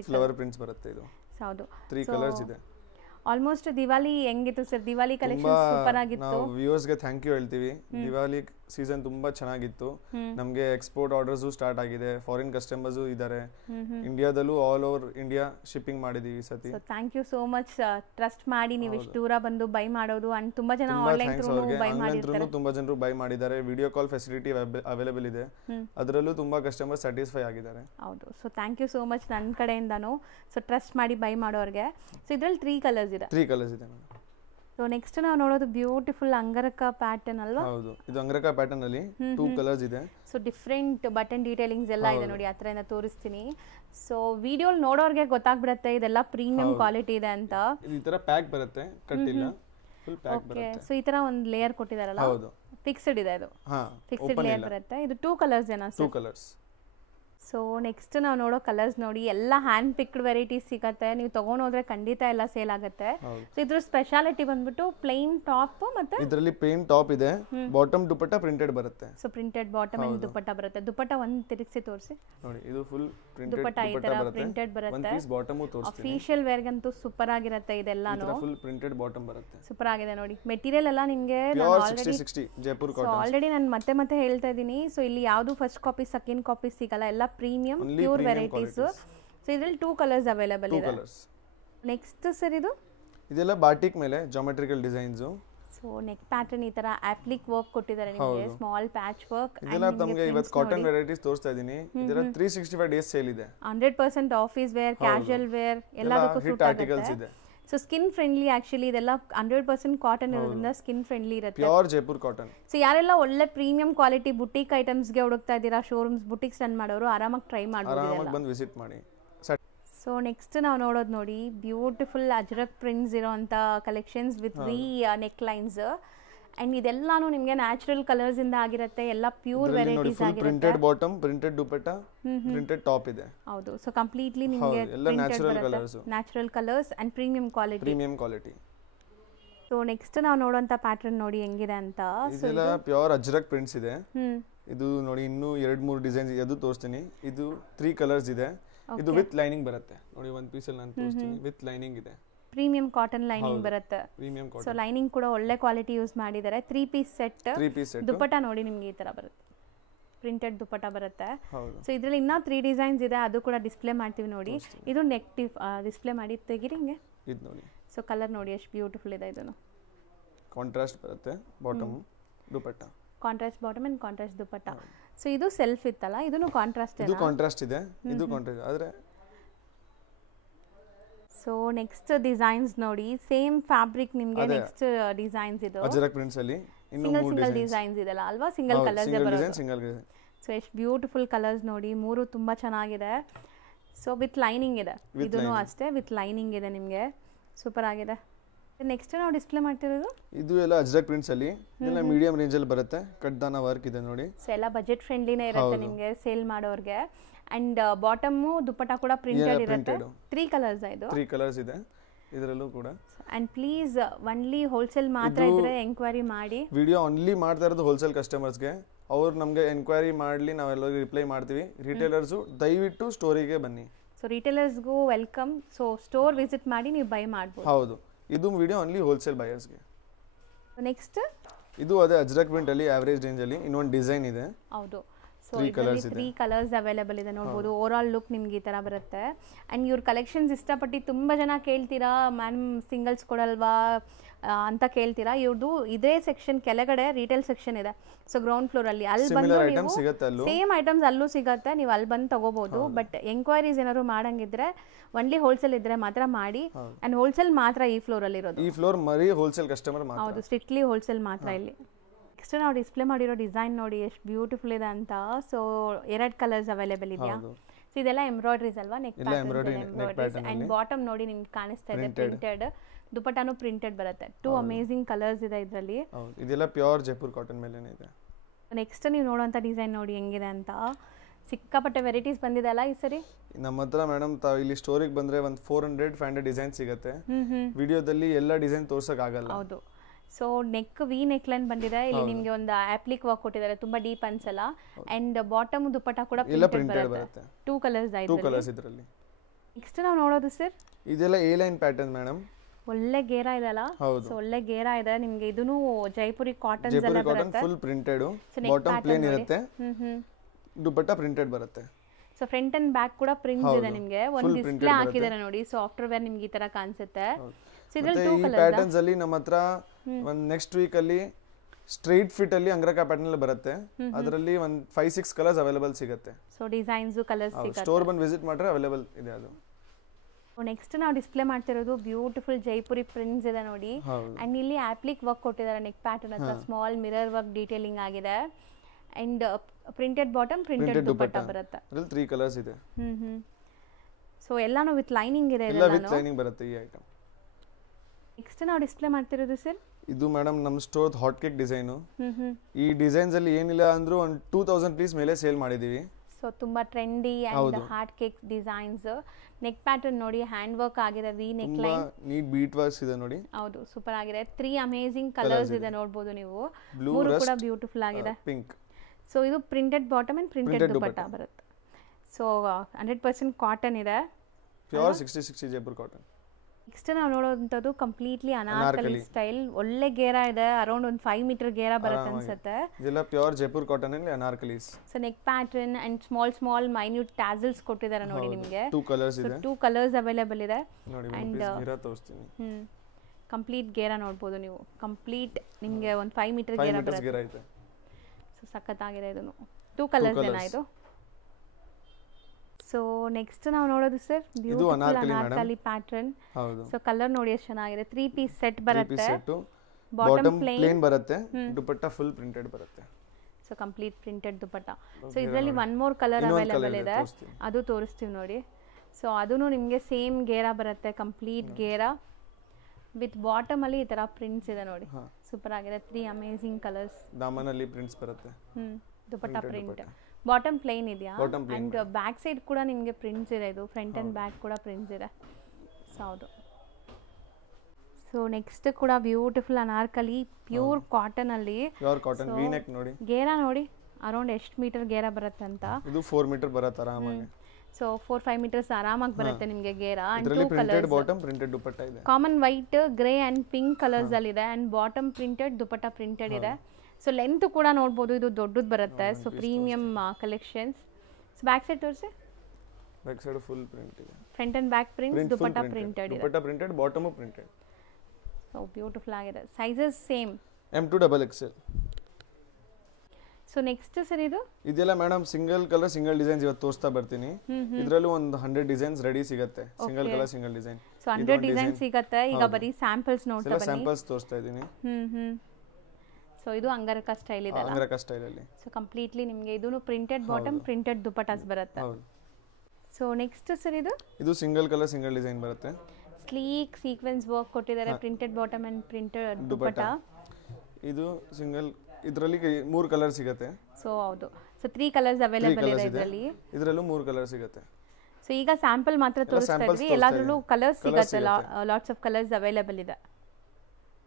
ಫ್ಲವರ್ ಪ್ರಿಂಟ್ಸ್ ಬರುತ್ತೆ. ಇದು ಹೌದು. 3 ಕಲರ್ಸ್ ಇದೆ. ಆಲ್ಮೋಸ್ಟ್ ದಿವಾಲಿ ಹೆಂಗಿತ್ತು ಸರ್? ದಿವಾಲಿ ಕಲೆಕ್ಷನ್ ಸೂಪರ್ ಆಗಿತ್ತು. ನಾವು ವ್ಯೂವರ್ಸ್ಗೆ ಥ್ಯಾಂಕ್ ಯು ಹೇಳ್ತೀವಿ. ದಿವಾಲಿ ಸೀಸನ್ ತುಂಬಾ ಚೆನ್ನಾಗಿತ್ತು. ನಮಗೆ ಎಕ್ಸ್ಪೋರ್ಟ್ ಆರ್ಡರ್ಸು ಸ್ಟಾರ್ಟ್ ಆಗಿದೆ, ಫಾರಿನ್ ಕಸ್ಟಮರ್ಸು ಇದ್ದಾರೆ, ಇಂಡಿಯಾದಲ್ಲೂ ಆಲ್ ಓವರ್ ಇಂಡಿಯಾ ಶಿಪ್ಪಿಂಗ್ ಮಾಡಿದೀವಿ ಈ ಸತಿ. Thank you so much. Trust ಮಾಡಿ ನೀವು ಇಷ್ಟು ದೂರ ಬಂದು ಬೈ ಮಾಡೋದು ಅಂಡ್ ತುಂಬಾ ಜನ ಆನ್ಲೈನ್ ಥ್ರೂ ಬೈ ಮಾಡಿರ್ತಾರೆ. ತುಂಬಾ ಜನರು ಬೈ ಮಾಡಿದ್ದಾರೆ. ವಿಡಿಯೋ ಕಾಲ್ ಫೆಸಿಲಿಟಿ ಅವೈಲೇಬಲ್ ಇದೆ, ಅದರಲ್ಲೂ ತುಂಬಾ ಕಸ್ಟಮರ್ ಸ್ಯಾಟಿಸ್ಫೈ ಆಗಿದ್ದಾರೆ. ಹೌದು. So thank you so much ನನ್ನ ಕಡೆಯಿಂದನೂ. ಸೊ ಟ್ರಸ್ಟ್ ಮಾಡಿ ಬೈ ಮಾಡೋರಿಗೆ. ಸೊ ಇದರಲ್ಲಿ 3 ಕಲರ್ಸ್ ಇದೆ. 3 ಕಲರ್ಸ್ ಇದೆ. ಸೊ ನೆಕ್ಸ್ಟ್ ನಾವು ನೋಡೋದು ಬ್ಯೂಟಿಫುಲ್ ಅಂಗರಕ ಪ್ಯಾಟರ್ನ್ ಅಲ್ವಾ? ಹೌದು, ಇದು ಅಂಗರಕ ಪ್ಯಾಟರ್ನ್ ಅಲ್ಲಿ 2 ಕಲರ್ಸ್ ಇದೆ. ಸೊ ಡಿಫ್ರೆಂಟ್ ಬಟನ್ ಡೀಟೇಲಿಂಗ್ಸ್ ಎಲ್ಲ ಇದೆ ನೋಡಿ, ಆ ಥರದಿಂದ ತೋರಿಸ್ತೀನಿ. ಸೊ ವಿಡಿಯೋಲಿ ನೋಡೋರಿಗೆ ಗೊತ್ತಾಗ್ಬಿಡುತ್ತೆ ಇದೆಲ್ಲ ಪ್ರೀಮಿಯಂ ಕ್ವಾಲಿಟಿ ಇದೆ ಅಂತ. ಈ ತರ ಪ್ಯಾಕ್ ಬರುತ್ತೆ, ಕಟ್ಟಿಲ್ಲ, ಫುಲ್ ಪ್ಯಾಕ್ ಬರುತ್ತೆ. ಸೊ ಈ ತರ ಒಂದು ಲೇಯರ್ ಕೊಟ್ಟಿದಾರಲ್ಲ, ಹೌದು, ಫಿಕ್ಸ್ಡ್ ಇದೆ ಇದು. ಫಿಕ್ಸ್ಡ್ ಲೇಯರ್ ಬರುತ್ತೆ. ಇದು 2 ಕಲರ್ಸ್ ಏನಾ ಸರ್? 2 ಕಲರ್ಸ್. ಸೊ ನೆಕ್ಸ್ಟ್ ನಾವು ನೋಡೋ ಕಲರ್ಸ್ ನೋಡಿ, ಎಲ್ಲ ಹ್ಯಾಂಡ್ ಪಿಕ್ಡ್ ವೆರೈಟೀಸ್ ಸಿಗುತ್ತೆ. ನೀವು ತಗೊಂಡೋದ್ರೆ ಖಂಡಿತ ಎಲ್ಲ ಸೇಲ್ ಆಗುತ್ತೆ. ಸೊ ಇದ್ರ ಸ್ಪೆಷಾಲಿಟಿ ಬಂದ್ಬಿಟ್ಟು ಪ್ಲೇನ್ ಟಾಪ್ ಮತ್ತೆ ಇದರಲ್ಲಿ ಪ್ಲೇನ್ ಟಾಪ್ ಇದೆ, ಬಾಟಮ್ ದುಪಟ್ಟ ಪ್ರಿಂಟೆಡ್ ಬರುತ್ತೆ. So printed bottom and dupatta ಬರುತ್ತೆ. ದುಪಟ್ಟ ಒಂದು ತಿರುಗಿಸಿ ತೋರಿಸಿ ನೋಡಿ, ಇದು ಫುಲ್ ಪ್ರಿಂಟೆಡ್ ದುಪಟ್ಟ ಈ ತರ ಪ್ರಿಂಟೆಡ್ ಬರುತ್ತೆ. ಒಂದು ಪೀಸ್ ಬಾಟಮ್ ತೋರಿಸ್ತೀನಿ. ಅಫಿಷಿಯಲ್ ವೇರ್ ಗಂತೂ ಸೂಪರ್ ಆಗಿರುತ್ತೆ ಇದೆಲ್ಲಾನು. ಫುಲ್ ಪ್ರಿಂಟೆಡ್ ಬಾಟಮ್ ಬರುತ್ತೆ, ಸೂಪರ್ ಆಗಿದೆ ನೋಡಿ. ಮೆಟೀರಿಯಲ್ ಎಲ್ಲ ನಿಮಗೆ ಆಲ್ರೆಡಿ 60 ಜೈಪುರ್ ಕಾಟನ್. ಆಲ್ರೆಡಿ ನಾನು ಮತ್ತೆ ಹೇಳ್ತಾ ಇದ್ದೀನಿ. ಸೊ ಇಲ್ಲಿ ಯಾವುದು ಫಸ್ಟ್ ಕಾಪಿ ಸೆಕೆಂಡ್ ಕಾಪಿ ಸಿಗಲ್ಲ, ಎಲ್ಲ ಪ್ರೀಮಿಯಂ ಪ್ಯೂರ್ ವೆರೈಟೀಸ್. ಸೊ ಇದರಲ್ಲಿ 2 ಕಲರ್ಸ್ ಅವೈಲೇಬಲ್ ಇದೆ. ನೆಕ್ಸ್ಟ್ ಸರ್ ಇದೆಲ್ಲ ಬಾಟಿಕ್ ಮೇಲೆ geometrical designs. So neck pattern ಈ ತರ ಅಪ್ಲಿಕ್ ವರ್ಕ್ ಕೊಟ್ಟಿದ್ದಾರೆ ನಿಮಗೆ, ಸ್ಮಾಲ್ ಪ್ಯಾಚ್ ವರ್ಕ್. ಇದೆಲ್ಲ ತಮಗೆ ಇವತ್ತು ಕಾಟನ್ ವೆರೈಟೀಸ್ ತೋರಿಸ್ತಾ ಇದೀನಿ. ಇದೆಲ್ಲ 365 ಡೇಸ್ ಸೇಲ್ ಇದೆ. 100% ಆಫೀಸ್ ವೇರ್, ಕ್ಯಾಶುಯಲ್ ವೇರ್ ಎಲ್ಲದಕ್ಕೂ ಸೂಟ್ ಆಗುತ್ತೆ. ಸೊ ಸ್ಕಿನ್ ಫ್ರೆಂಡ್ಲಿ ಆಕ್ಚುಲಿ ಇದೆಲ್ಲ 100% ಕಾಟನ್ ಇರೋದ್ರಿಂದ ಸ್ಕಿನ್ ಫ್ರೆಂಡ್ಲಿ ಇರುತ್ತೆ. Pure Jaipur cotton. ಸೊ ಯಾರೆಲ್ಲ ಒಳ್ಳೆ ಪ್ರೀಮಿಯಂ ಕ್ವಾಲಿಟಿ ಬುಟಿಕ್ ಐಟಮ್ಸ್ ಗೆ ಹುಡುಕ್ತಾ ಇದ್ದೀರಾ, ಶೋರೂಮ್ಸ್ ಬುಟಿಕ್ಸ್ ರನ್ ಮಾಡೋರು ಆರಾಮಾಗಿ ಟ್ರೈ ಮಾಡಬಹುದು, ಆರಾಮಾಗಿ ಬಂದು ವಿಸಿಟ್ ಮಾಡಿ. ಸೊ ನೆಕ್ಸ್ಟ್ ನಾವು ನೋಡೋದು ನೋಡಿ, ಬ್ಯೂಟಿಫುಲ್ ಅಜ್ರಕ್ ಪ್ರಿಂಟ್ಸ್ ಇರೋಂಥ collections with neck lines. And ಇದೆಲ್ಲಾನು ನಿಮಗೆ ನ್ಯಾಚುರಲ್ ಕಲರ್ಸ್ ಇಂದ ಆಗಿರುತ್ತೆ, ಎಲ್ಲ ಪ್ಯೂರ್ ವೆರೈಟೀಸ್ ಆಗಿರುತ್ತೆ. Printed bottom, printed dupatta, printed top ಇದೆ. ಹೌದು. ಸೊ ಕಂಪ್ಲೀಟ್ಲಿ ನಿಮಗೆ ಎಲ್ಲ natural colours, natural colours and premium quality. So next ನಾವು ನೋಡುವಂತ ಪ್ಯಾಟರ್ನ್ ನೋಡಿ ಹೆಂಗಿದೆ ಅಂತ. ಇದೆಲ್ಲ ಪ್ಯೂರ್ ಅಜ್ರಕ್ ಪ್ರಿಂಟ್ಸ್ ಇದೆ. ಇದು ನೋಡಿ, ಇನ್ನೂ 2-3 ಡಿಸೈನ್ಸ್ ಅದು ತೋರಿಸ್ತೀನಿ. ಇದು 3 ಕಲರ್ಸ್ ಇದೆ. ಇದು ವಿತ್ ಲೈನಿಂಗ್ ಬರುತ್ತೆ ನೋಡಿ, ಒಂದು ಪೀಸ್ ಅಲ್ಲಿ ನಾನು ತೋರಿಸ್ತೀನಿ. ವಿತ್ ಲೈನಿಂಗ್ ಇದೆ, ಪ್ರೀಮಿಯಂ ಕಾಟನ್ ಲೈನಿಂಗ್ ಬರುತ್ತೆ. ಸೊ ಲೈನಿಂಗ್ ಕೂಡ ಒಳ್ಳೆ ಕ್ವಾಲಿಟಿ ಯೂಸ್ ಮಾಡಿದ್ದಾರೆ. 3 ಪೀಸ್ ಸೆಟ್. ದುಪಟ್ಟ ನೋಡಿ ನಿಮಗೆ ಈ ತರ ಬರುತ್ತೆ, ಪ್ರಿಂಟೆಡ್ ದುಪಟ್ಟ ಬರುತ್ತೆ. ಸೊ ಇದ್ರಲ್ಲಿ ಇನ್ನೂ 3 ಡಿಸೈನ್ಸ್ ಇದೆ, ಅದು ಕೂಡ ಡಿಸ್ಪ್ಲೇ ಮಾಡ್ತೀವಿ ನೋಡಿ. ಇದು ನೆಕ್ ಡಿಸ್ಪ್ಲೇ ಮಾಡಿ ತೆಗಿರಿ ಹಿಂಗೆ. ಇದು ನೋಡಿ. ಸೊ ಕಲರ್ ನೋಡಿ ಎಷ್ಟು ಬ್ಯೂಟಿಫುಲ್ ಇದೆ. ಇದನ್ನು ಕಾಂಟ್ರಾಸ್ಟ್ ಬರುತ್ತೆ, bottom dupatta, contrast bottom and contrast dupatta. So ಇದು ಸೆಲ್ಫ್ ಇತ್ತಲ್ಲ, ಇದನ್ನು ಕಾಂಟ್ರಾಸ್ಟ್ ಇದು ಕಾಂಟ್ರಾಸ್ಟ್ ಇದೆ, ಇದು ಕಾಂಟ್ರಾಸ್ಟ್ ಆದ್ರೆ. ಸೊ ನೆಕ್ಸ್ಟ್ ಡಿಸೈನ್ಸ್ ನೋಡಿ, ಸೇಮ್ ಫ್ಯಾಬ್ರಿಕ್ ನಿಮಗೆ ನೆಕ್ಸ್ಟ್ ಡಿಸೈನ್ಸ್ ಇದು ಅಜ್ರಕ್ ಪ್ರಿಂಟ್ಸ್ ಅಲ್ಲಿ ಇನ್ನೂ 3 ಡಿಸೈನ್ಸ್ ಇದೆಲ್ಲ ಅಲ್ವಾ, ಸಿಂಗಲ್ ಕಲರ್ಸ್ ಸಿಂಗಲ್. ಸೊ ಎಷ್ಟು ಬ್ಯೂಟಿಫುಲ್ ಕಲರ್ಸ್ ನೋಡಿ, 3 ತುಂಬಾ ಚೆನ್ನಾಗಿದೆ. ಸೊ ವಿತ್ ಲೈನಿಂಗ್ ಇದೆ, ಇದೂ ಅಷ್ಟೇ ವಿತ್ ಲೈನಿಂಗ್ ಇದೆ ನಿಮಗೆ, ಸೂಪರ್ ಆಗಿದೆ. ನೆಕ್ಸ್ಟ್ ನಾವು ಡಿಸ್ಪ್ಲೇ ಮಾಡ್ತಿರೋದು ಇದು ಎಲ್ಲ ಅಜ್ರಕ್ ಪ್ರಿಂಟ್ಸ್ ಅಲ್ಲಿ, ಇದೆಲ್ಲ ಮೀಡಿಯಂ ರೇಂಜ್ ಅಲ್ಲಿ ಬರುತ್ತೆ, ಕಟ್ದಾನ ವರ್ಕ್ ಇದೆ ನೋಡಿ. ಸೊ ಎಲ್ಲ ಬಜೆಟ್ ಫ್ರೆಂಡ್ಲಿನೇ ಇರುತ್ತೆ ನಿಮಗೆ ಸೇಲ್ ಮಾಡೋರ್ಗೆ. ಅಂಡ್ ಬಾಟಮ್ ದುಪಟ್ಟ ಕೂಡ ಪ್ರಿಂಟೆಡ್ ಇರುತ್ತೆ. 3 ಕಲರ್ಸ್ ಇದು, 3 ಕಲರ್ಸ್ ಇದೆ ಇದರಲ್ಲೂ ಕೂಡ. ಅಂಡ್ ಪ್ಲೀಸ್ ಒನ್ಲಿ ಹೋಲ್ಸೇಲ್ ಮಾತ್ರ ಇದ್ರೆ ಎಂಕ್ವೈರಿ ಮಾಡಿ. ವಿಡಿಯೋ ಓನ್ಲಿ ಮಾಡ್ತಾ ಇರೋದು ಹೋಲ್ಸೇಲ್ ಕಸ್ಟಮರ್ಸ್ಗೆ, ಅವ್ರು ನಮಗೆ ಎನ್ಕ್ವೈರಿ ಮಾಡಲಿ, ನಾವೆಲ್ಲರಿಗೂ ರಿಪ್ಲೈ ಮಾಡ್ತೀವಿ. ರಿಟೇಲರ್ಸು ದಯವಿಟ್ಟು ಸ್ಟೋರಿಗೆ ಬನ್ನಿ. ಸೊ ರಿಟೇಲರ್ಸ್ಗೂ ವೆಲ್ಕಮ್. ಸೊ ಸ್ಟೋರ್ ವಿಸಿಟ್ ಮಾಡಿ ನೀವು ಬೈ ಮಾಡ್ಬೋದು. ಹೌದು, ಇದು ವಿಡಿಯೋ ಓನ್ಲಿ ಹೋಲ್ಸೇಲ್ ಬಯರ್ಸ್ಗೆ. ನೆಕ್ಸ್ಟ್ ಇದು ಅದೇ ಅಜ್ರಕ್ ಪ್ರಿಂಟ್ ಅಲ್ಲಿ ಆವರೇಜ್ ರೇಂಜ್ ಅಲ್ಲಿ ಇನ್ನೊಂದು ಡಿಸೈನ್ ಇದೆ. ಹೌದು. ಸೊ ಇದರಲ್ಲಿ 3 ಕಲರ್ಸ್ ಅವೈಲೇಬಲ್ ಇದೆ ನೋಡ್ಬೋದು. ಓವರ್ ಆಲ್ ಲುಕ್ ನಿಮ್ಗೆ ಈ ತರ ಬರುತ್ತೆ. ಅಂಡ್ ಇವ್ರ ಕಲೆಕ್ಷನ್ಸ್ ಇಷ್ಟಪಟ್ಟು ತುಂಬಾ ಜನ ಕೇಳ್ತೀರಾ, ಮ್ಯಾಮ್ ಸಿಂಗಲ್ಸ್ ಕೊಡಲ್ವಾ ಅಂತ ಕೇಳ್ತೀರಾ. ಇವ್ರದ್ದು ಇದೇ ಸೆಕ್ಷನ್ ಕೆಳಗಡೆ ರಿಟೇಲ್ ಸೆಕ್ಷನ್ ಇದೆ. ಸೊ ಗ್ರೌಂಡ್ ಫ್ಲೋರ್ ಅಲ್ಲಿ ಅಲ್ಲಿ ಬಂದು ಸೇಮ್ ಐಟಮ್ಸ್ ಅಲ್ಲೂ ಸಿಗುತ್ತೆ, ನೀವು ಅಲ್ಲಿ ಬಂದು ತಗೋಬಹುದು. ಬಟ್ ಎಂಕ್ವೈರೀಸ್ ಏನಾದ್ರು ಮಾಡಂಗಿದ್ರೆ ಒನ್ಲಿ ಹೋಲ್ಸೇಲ್ ಇದ್ರೆ ಮಾತ್ರ ಮಾಡಿ. ಅಂಡ್ ಹೋಲ್ಸೇಲ್ ಮಾತ್ರ ಈ ಫ್ಲೋರ್ ಅಲ್ಲಿ ಇರೋದು. ಈ ಫ್ಲೋರ್ ಮರಿ ಹೋಲ್ಸೇಲ್ ಕಸ್ಟಮರ್ ಮಾತ್ರ. ಹೌದು, ಸ್ಟ್ರಿಕ್ಟ್ಲಿ ಹೋಲ್ಸೇಲ್ ಮಾತ್ರ ಇಲ್ಲಿ. ನೆಕ್ಸ್ಟ್ ನಾವು ಡಿಸ್ಪ್ಲೇ ಮಾಡಿರೋ ಡಿಸೈನ್ ನೋಡಿ ಎಷ್ಟು ಬ್ಯೂಟಿಫುಲ್ ಇದೆ ಅಂತ. ಸೊ 2 ಕಲರ್ಸ್ ಅವೈಲೇಬಲ್ ಇದೆಯಾ. ಸೊ ಇದೆಲ್ಲ ಎಂಬ್ರಾಯ್ಡ್ರೀಸ್ ಅಲ್ವಾ, ನೆಕ್ ಎಂಬ್ರಾಯ್ಡ್ರೀಸ್. ಅಂಡ್ ಬಾಟಮ್ ನೋಡಿ ನಿಮ್ಗೆ ಕಾಣಿಸ್ತಾ ಇದೆ ಪ್ರಿಂಟೆಡ್, ದುಪಟ್ಟಾನು ಪ್ರಿಂಟೆಡ್ ಬರುತ್ತೆ. 2 ಅಮೇಜಿಂಗ್ ಕಲರ್ಸ್ ಇದೆ ಇದರಲ್ಲಿ. ಇದೆಲ್ಲ ಪ್ಯೂರ್ ಜೈಪುರ್ ಕಾಟನ್ ಮೇಲೇನೆ ಇದೆ. ನೆಕ್ಸ್ಟ್ ನೀವು ನೋಡುವಂತ ಡಿಸೈನ್ ನೋಡಿ ಹೆಂಗಿದೆ ಅಂತ. ಸಿಕ್ಕಾಪಟ್ಟೆ ವೆರೈಟೀಸ್ ಬಂದಿದೆ ಅಲ್ಲ ಈ ಸರಿ ನಮ್ಮ ಹತ್ರ. ಮೇಡಮ್ ತಾವು ಇಲ್ಲಿ ಸ್ಟೋರಿಗೆ ಬಂದ್ರೆ ಒಂದು 400-500 ಡಿಸೈನ್ ಸಿಗುತ್ತೆ. ವಿಡಿಯೋದಲ್ಲಿ ಎಲ್ಲ ಡಿಸೈನ್ ತೋರ್ಸಕ್ ಆಗಲ್ಲ. ಹೌದು. So neck V neck line ಬಂದಿದೆ. ಇಲ್ಲಿ ನಿಮಗೆ ಒಂದು ಅಪ್ಲಿಕ್ ವರ್ಕ್ ಕೊಟ್ಟಿದ್ದಾರೆ, ತುಂಬಾ ಡೀಪ್ ಅನ್ಸಲ್ಲ. ಅಂಡ್ ಬಾಟಮ್ ದುಪಟ್ಟ ಕೂಡ ಪ್ರಿಂಟೆಡ್ ಬರುತ್ತೆ. 2 ಕಲರ್ಸ್ ಇದರಲ್ಲಿ. ನೆಕ್ಸ್ಟ್ ನಾವು ನೋಡೋದು ಸರ್, ಇದೆಲ್ಲ ಎ ಲೈನ್ ಪ್ಯಾಟರ್ನ್ ಮೇಡಮ್. ಒಳ್ಳೆ ಗೇರಾ ಇದೆ ಅಲ್ಲ. ಹೌದು. ಸೊ ಒಳ್ಳೆ ಗೇರಾ ಇದೆ ನಿಮಗೆ. ಇದೂನು ಜೈಪುರಿ ಕಾಟನ್ಸ್ ಎಲ್ಲ ಜೈಪುರಿ ಕಾಟನ್ ಬರುತ್ತೆ. Full printed, So, neck bottom pattern plain ನೋಡಿ. ಇರುತ್ತೆ, ದುಪಟ್ಟ ಪ್ರಿಂಟೆಡ್ ಬರುತ್ತೆ. ಸೊ ಫ್ರಂಟ್ ಅಂಡ್ ಬ್ಯಾಕ್ ಕೂಡ ಪ್ರಿಂಟ್ಸ್ ಇದೆ ನಿಮಗೆ. ಒಂದು Full ಡಿಸ್ಪ್ಲೇ printed ಹಾಕಿದ್ದಾರೆ ನೋಡಿ. ಸೊ ಆಫ್ಟರ್ ವೇರ್ ನಿಮ್ಗೆ ಈ ತರ ಕಾಣಿಸುತ್ತೆ. ಸೊ ಇದ್ರಲ್ಲಿ ಮತ್ತೆ ಟೂ ಈ ಕಲರ್ಸ್ ಪ್ಯಾಟರ್ನ್ಸ್ ಅಲ್ಲಿ ನಮ್ಮ ಹತ್ರ ಒಂದು ನೆಕ್ಸ್ಟ್ ವೀಕ್ ಅಲ್ಲಿ ಸ್ಟ್ರೈಟ್ ಫಿಟ್ ಅಲ್ಲಿ ಅಂಗ್ರಕ ಪ್ಯಾಟರ್ನ್ ಅಲ್ಲಿ ಬರುತ್ತೆ. ಅದರಲ್ಲಿ ಒಂದು 5-6 ಕಲರ್ಸ್ ಅವೈಲೇಬಲ್ ಸಿಗುತ್ತೆ. ಸೊ ಡಿಸೈನ್ಸ್ ಕಲರ್ಸ್ ಸಿಗುತ್ತೆ. ಸ್ಟೋರ್ ಬಂದು ವಿಸಿಟ್ ಮಾಡ್ರೆ ಅವೈಲೇಬಲ್ ಇದೆ ಅದು. ನೆಕ್ಸ್ಟ್ ನಾವು ಡಿಸ್ಪ್ಲೇ ಮಾಡ್ತಿರೋದು ಬ್ಯೂಟಿಫುಲ್ ಜೈಪುರಿ ಪ್ರಿಂಟ್ಸ್ ಇದೆ ನೋಡಿ. ಅಂಡ್ ಇಲ್ಲಿ ಆಪ್ಲಿಕ್ ವರ್ಕ್ ಕೊಟ್ಟಿದ್ದಾರೆ ನೆಕ್ ಪ್ಯಾಟರ್ನ್ ಹತ್ರ. ಸ್ಮಾಲ್ ಮಿರರ್ ವರ್ಕ್ ಡೀಟೇಲಿಂಗ್ ಆಗಿದೆ. And printed bottom, printed dupatta ಬರುತ್ತೆ. ಅದರಲ್ಲಿ 3 ಕಲರ್ಸ್ ಇದೆ. ಸೊ ಎಲ್ಲಾನು ವಿತ್ ಲೈನಿಂಗ್ ಇದೆ. ಎಲ್ಲ ವಿತ್ ಲೈನಿಂಗ್ ಬರುತ್ತೆ ಈ ಐಟಮ್. ನೆಕ್ಸ್ಟ್ ನಾವು ಡಿಸ್ಪ್ಲೇ ಮಾಡ್ತಿರೋದು ಸರ್, ಇದು ಮೇಡಮ್ ನಮ್ಮ ಸ್ಟೋರ್ ಹಾಟ್ ಕೇಕ್ ಡಿಸೈನ್. ಈ ಡಿಸೈನ್ಸ್ ಅಲ್ಲಿ ಏನಿಲ್ಲ ಅಂದ್ರೂ ಒಂದು 2000 ಪೀಸ್ ಮೇಲೆ ಸೇಲ್ ಮಾಡಿದೀವಿ. ಸೊ ತುಂಬಾ trendy and heart cake designs. Neck pattern ನೋಡಿ, ಹ್ಯಾಂಡ್ ವರ್ಕ್ ಆಗಿದೆ, V neck line, neat bead works ಇದೆ ನೋಡಿ. ಹೌದು ಸೂಪರ್ ಆಗಿದೆ. 3 ಅಮೇಜಿಂಗ್ ಕಲರ್ಸ್ ಇದೆ ನೋಡಬಹುದು ನೀವು. ಮೂರು ಕೂಡ ಬ್ಯೂಟಿಫುಲ್ ಆಗಿದೆ. ಪಿಂಕ್. ಸೊ ಇದು printed bottom and printed dupatta ಬರುತ್ತೆ. ಸೊ 100% ಕಾಟನ್ ಇದೆ, ಪ್ಯೂರ್ 60 ಜೈಪುರ್ ಕಾಟನ್. ನೆಕ್ಸ್ಟ್ ನಾವು ನೋಡೋವಂಥದ್ದು ಕಂಪ್ಲೀಟ್ಲಿ ಅನಾರ್ಕಲಿ ಸ್ಟೈಲ್. ಒಳ್ಳೆ ಗೇರಾ ಇದೆ, ಅರೌಂಡ್ ಒಂದು 5 ಮೀಟರ್ ಗೇರಾ ಬರುತ್ತೆ ಅನ್ಸುತ್ತೆ. ಇದೆಲ್ಲ ಪ್ಯೂರ್ ಜೈಪುರ್ ಕಾಟನ್ ಅಲ್ಲಿ anarkalis. So neck pattern and small minute tassels ಕೊಟ್ಟಿದ್ದಾರೆ ನೋಡಿ ನಿಮಗೆ. 2 ಕಲರ್ಸ್ ಇದೆ. 2 ಕಲರ್ಸ್ ಅವೈಲೇಬಲ್ ಇದೆ. ನೋಡಿ ಅಂಡ್ ಗೇರಾ ತೋರಿಸ್ತೀನಿ. ಕಂಪ್ಲೀಟ್ ಗೇರಾ ನೋಡಬಹುದು ನೀವು. ಕಂಪ್ಲೀಟ್ ನಿಮಗೆ ಒಂದು 5 ಮೀಟರ್ ಗೇರಾ ಬರುತ್ತೆ. ಸೊ ಸಖತ್ತಾಗಿದೆ. ಇದನ್ನು 2 ಕಲರ್ಸ್ ಏನಾ ಇದು. ಸೊ ನೆಕ್ಸ್ಟ್ ನಾವು ನೋಡೋದು sir beautiful Anarkali pattern. So colour ನೋಡಿ ಎಷ್ಟು ಚೆನ್ನಾಗಿದೆ. 3 ಪೀಸ್ ಸೆಟ್ ಬರುತ್ತೆ. ಬಾಟಮ್ ಪ್ಲೇನ್ ಬರುತ್ತೆ, ದುಪಟ್ಟ ಫುಲ್ ಪ್ರಿಂಟೆಡ್ ಬರುತ್ತೆ. So complete printed dupatta. So ಇದರಲ್ಲಿ ಒನ್ ಮೋರ್ ಕಲರ್ ಅವೈಲೇಬಲ್ ಇದೆ, ಅದು ತೋರಿಸ್ತೀವಿ ನೋಡಿ. ಸೊ ಅದೂ ನಿಮಗೆ ಸೇಮ್ ಗೇರಾ ಬರುತ್ತೆ, ಕಂಪ್ಲೀಟ್ ಗೇರಾ ವಿತ್ ಬಾಟಮ್ ಅಲ್ಲಿ ಈ ತರ ಪ್ರಿಂಟ್ಸ್ ಇದೆ ನೋಡಿ. ಸೂಪರ್ ಆಗಿದೆ. 3 ಅಮೇಜಿಂಗ್ ಕಲರ್ಸ್. ದಾಮನ್ ಅಲ್ಲಿ ಪ್ರಿಂಟ್ಸ್ ಬರುತ್ತೆ. ದುಪಟ್ಟ ಪ್ರಿಂಟ್. ಬಾಟಮ್ ಪ್ಲೇನ್ ಇದೆಯಾ. ಅಂಡ್ ಬ್ಯಾಕ್ ಸೈಡ್ ಕೂಡ ನಿಮಗೆ ಪ್ರಿಂಟ್ಸ್ ಇದೆ. ಇದು ಫ್ರಂಟ್ ಅಂಡ್ ಬ್ಯಾಕ್ ಕೂಡ ಪ್ರಿಂಟ್ಸ್ ಇದೆ. ಸೊ ಹೌದು. ಸೊ ನೆಕ್ಸ್ಟ್ ಕೂಡ ಬ್ಯೂಟಿಫುಲ್ ಅನಾರ್ಕಲಿ ಪ್ಯೂರ್ ಕಾಟನ್ ಅಲ್ಲಿ. ಪ್ಯೂರ್ ಕಾಟನ್ ವಿ ನೆಕ್ ನೋಡಿ. ಗೇರಾ ನೋಡಿ ಅರೌಂಡ್ ಎಷ್ಟು ಮೀಟರ್ ಗೇರಾ ಬರುತ್ತೆ ಅಂತ. ಇದು 4 ಮೀಟರ್ ಬರುತ್ತೆ ಆರಾಮಾಗಿ. ಸೊ 4-5 ಮೀಟರ್ಸ್ ಆರಾಮಾಗಿ ಬರುತ್ತೆ ನಿಮಗೆ ghera. And 2 printed bottom, printed dupatta ಇದೆ. Common white, grey and pink colours ಅಲ್ಲಿ ಇದೆ. And bottom printed, dupatta printed ಇದೆ. ಸೊ ಲೆಂತ್ ಕೂಡ ನೋಡಬಹುದು, ಇದು ದೊಡ್ಡದು ಬರುತ್ತೆ. So premium collections. So back side ತೋರಿಸಿ. ಬ್ಯಾಕ್ ಸೈಡ್ ಫುಲ್ ಪ್ರಿಂಟ್ ಇದೆ. Front and back prints, dupatta printed ಇದೆ. Dupatta printed, bottom printed. So beautiful ಆಗಿದೆ. Sizes same M2 XXL. So next sir ಇದೆಲ್ಲ madam single colour single designs ಇವತ್ತು ತೋರಿಸ್ತಾ ಬರ್ತೀನಿ. ಇದರಲ್ಲೂ ಒಂದು 100 ಡಿಸೈನ್ಸ್ ರೆಡಿ ಸಿಗುತ್ತೆ. Single colour single design. So 100 designs ಸಿಗುತ್ತೆ. ಈಗ ಬರೀ ಸ್ಯಾಂಪಲ್ಸ್ ನೋಡ್ತಾ ಬನ್ನಿ. ಸ್ಯಾಂಪಲ್ಸ್ ತೋರಿಸ್ತಾ ಇದೀನಿ. ಸೊ ಇದು ಅಂಗರಕ ಸ್ಟೈಲ್ ಇದೆ. ಅಂಗರಕ ಸ್ಟೈಲ್ ಅಲ್ಲಿ. ಸೊ ಕಂಪ್ಲೀಟ್ಲಿ ನಿಮಗೆ ಇದೂನು ಪ್ರಿಂಟೆಡ್ ಬಾಟಮ್, ಪ್ರಿಂಟೆಡ್ ದುಪಟ್ಟಾಸ್ ಬರುತ್ತೆ. ಸೊ ನೆಕ್ಸ್ಟ್ ಸರ್ ಇದು ಸಿಂಗಲ್ ಕಲರ್ ಸಿಂಗಲ್ ಡಿಸೈನ್ ಬರುತ್ತೆ. ಸ್ಲೀಕ್ ಸೀಕ್ವೆನ್ಸ್ ವರ್ಕ್ ಕೊಟ್ಟಿದ್ದಾರೆ. Printed bottom and printed dupatta. ಇದು ಸಿಂಗಲ್, ಇದರಲ್ಲಿ 3 ಕಲರ್ ಸಿಗುತ್ತೆ. ಸೊ ಹೌದು. ಸೊ 3 ಕಲರ್ಸ್ ಅವೈಲೇಬಲ್ ಇದೆ ಇದರಲ್ಲಿ. ಇದರಲ್ಲೂ 3 ಕಲರ್ ಸಿಗುತ್ತೆ. ಸೊ ಈಗ ಸ್ಯಾಂಪಲ್ ಮಾತ್ರ ತೋರಿಸ್ತಾ ಇದ್ವಿ. ಎಲ್ಲಾದ್ರಲ್ಲೂ ಕಲರ್ಸ್ ಸಿಗುತ್ತೆ, ಲಾಟ್ಸ್ ಆಫ್ ಕಲರ್ಸ್ ಅವೈಲೇಬಲ್ ಇದೆ.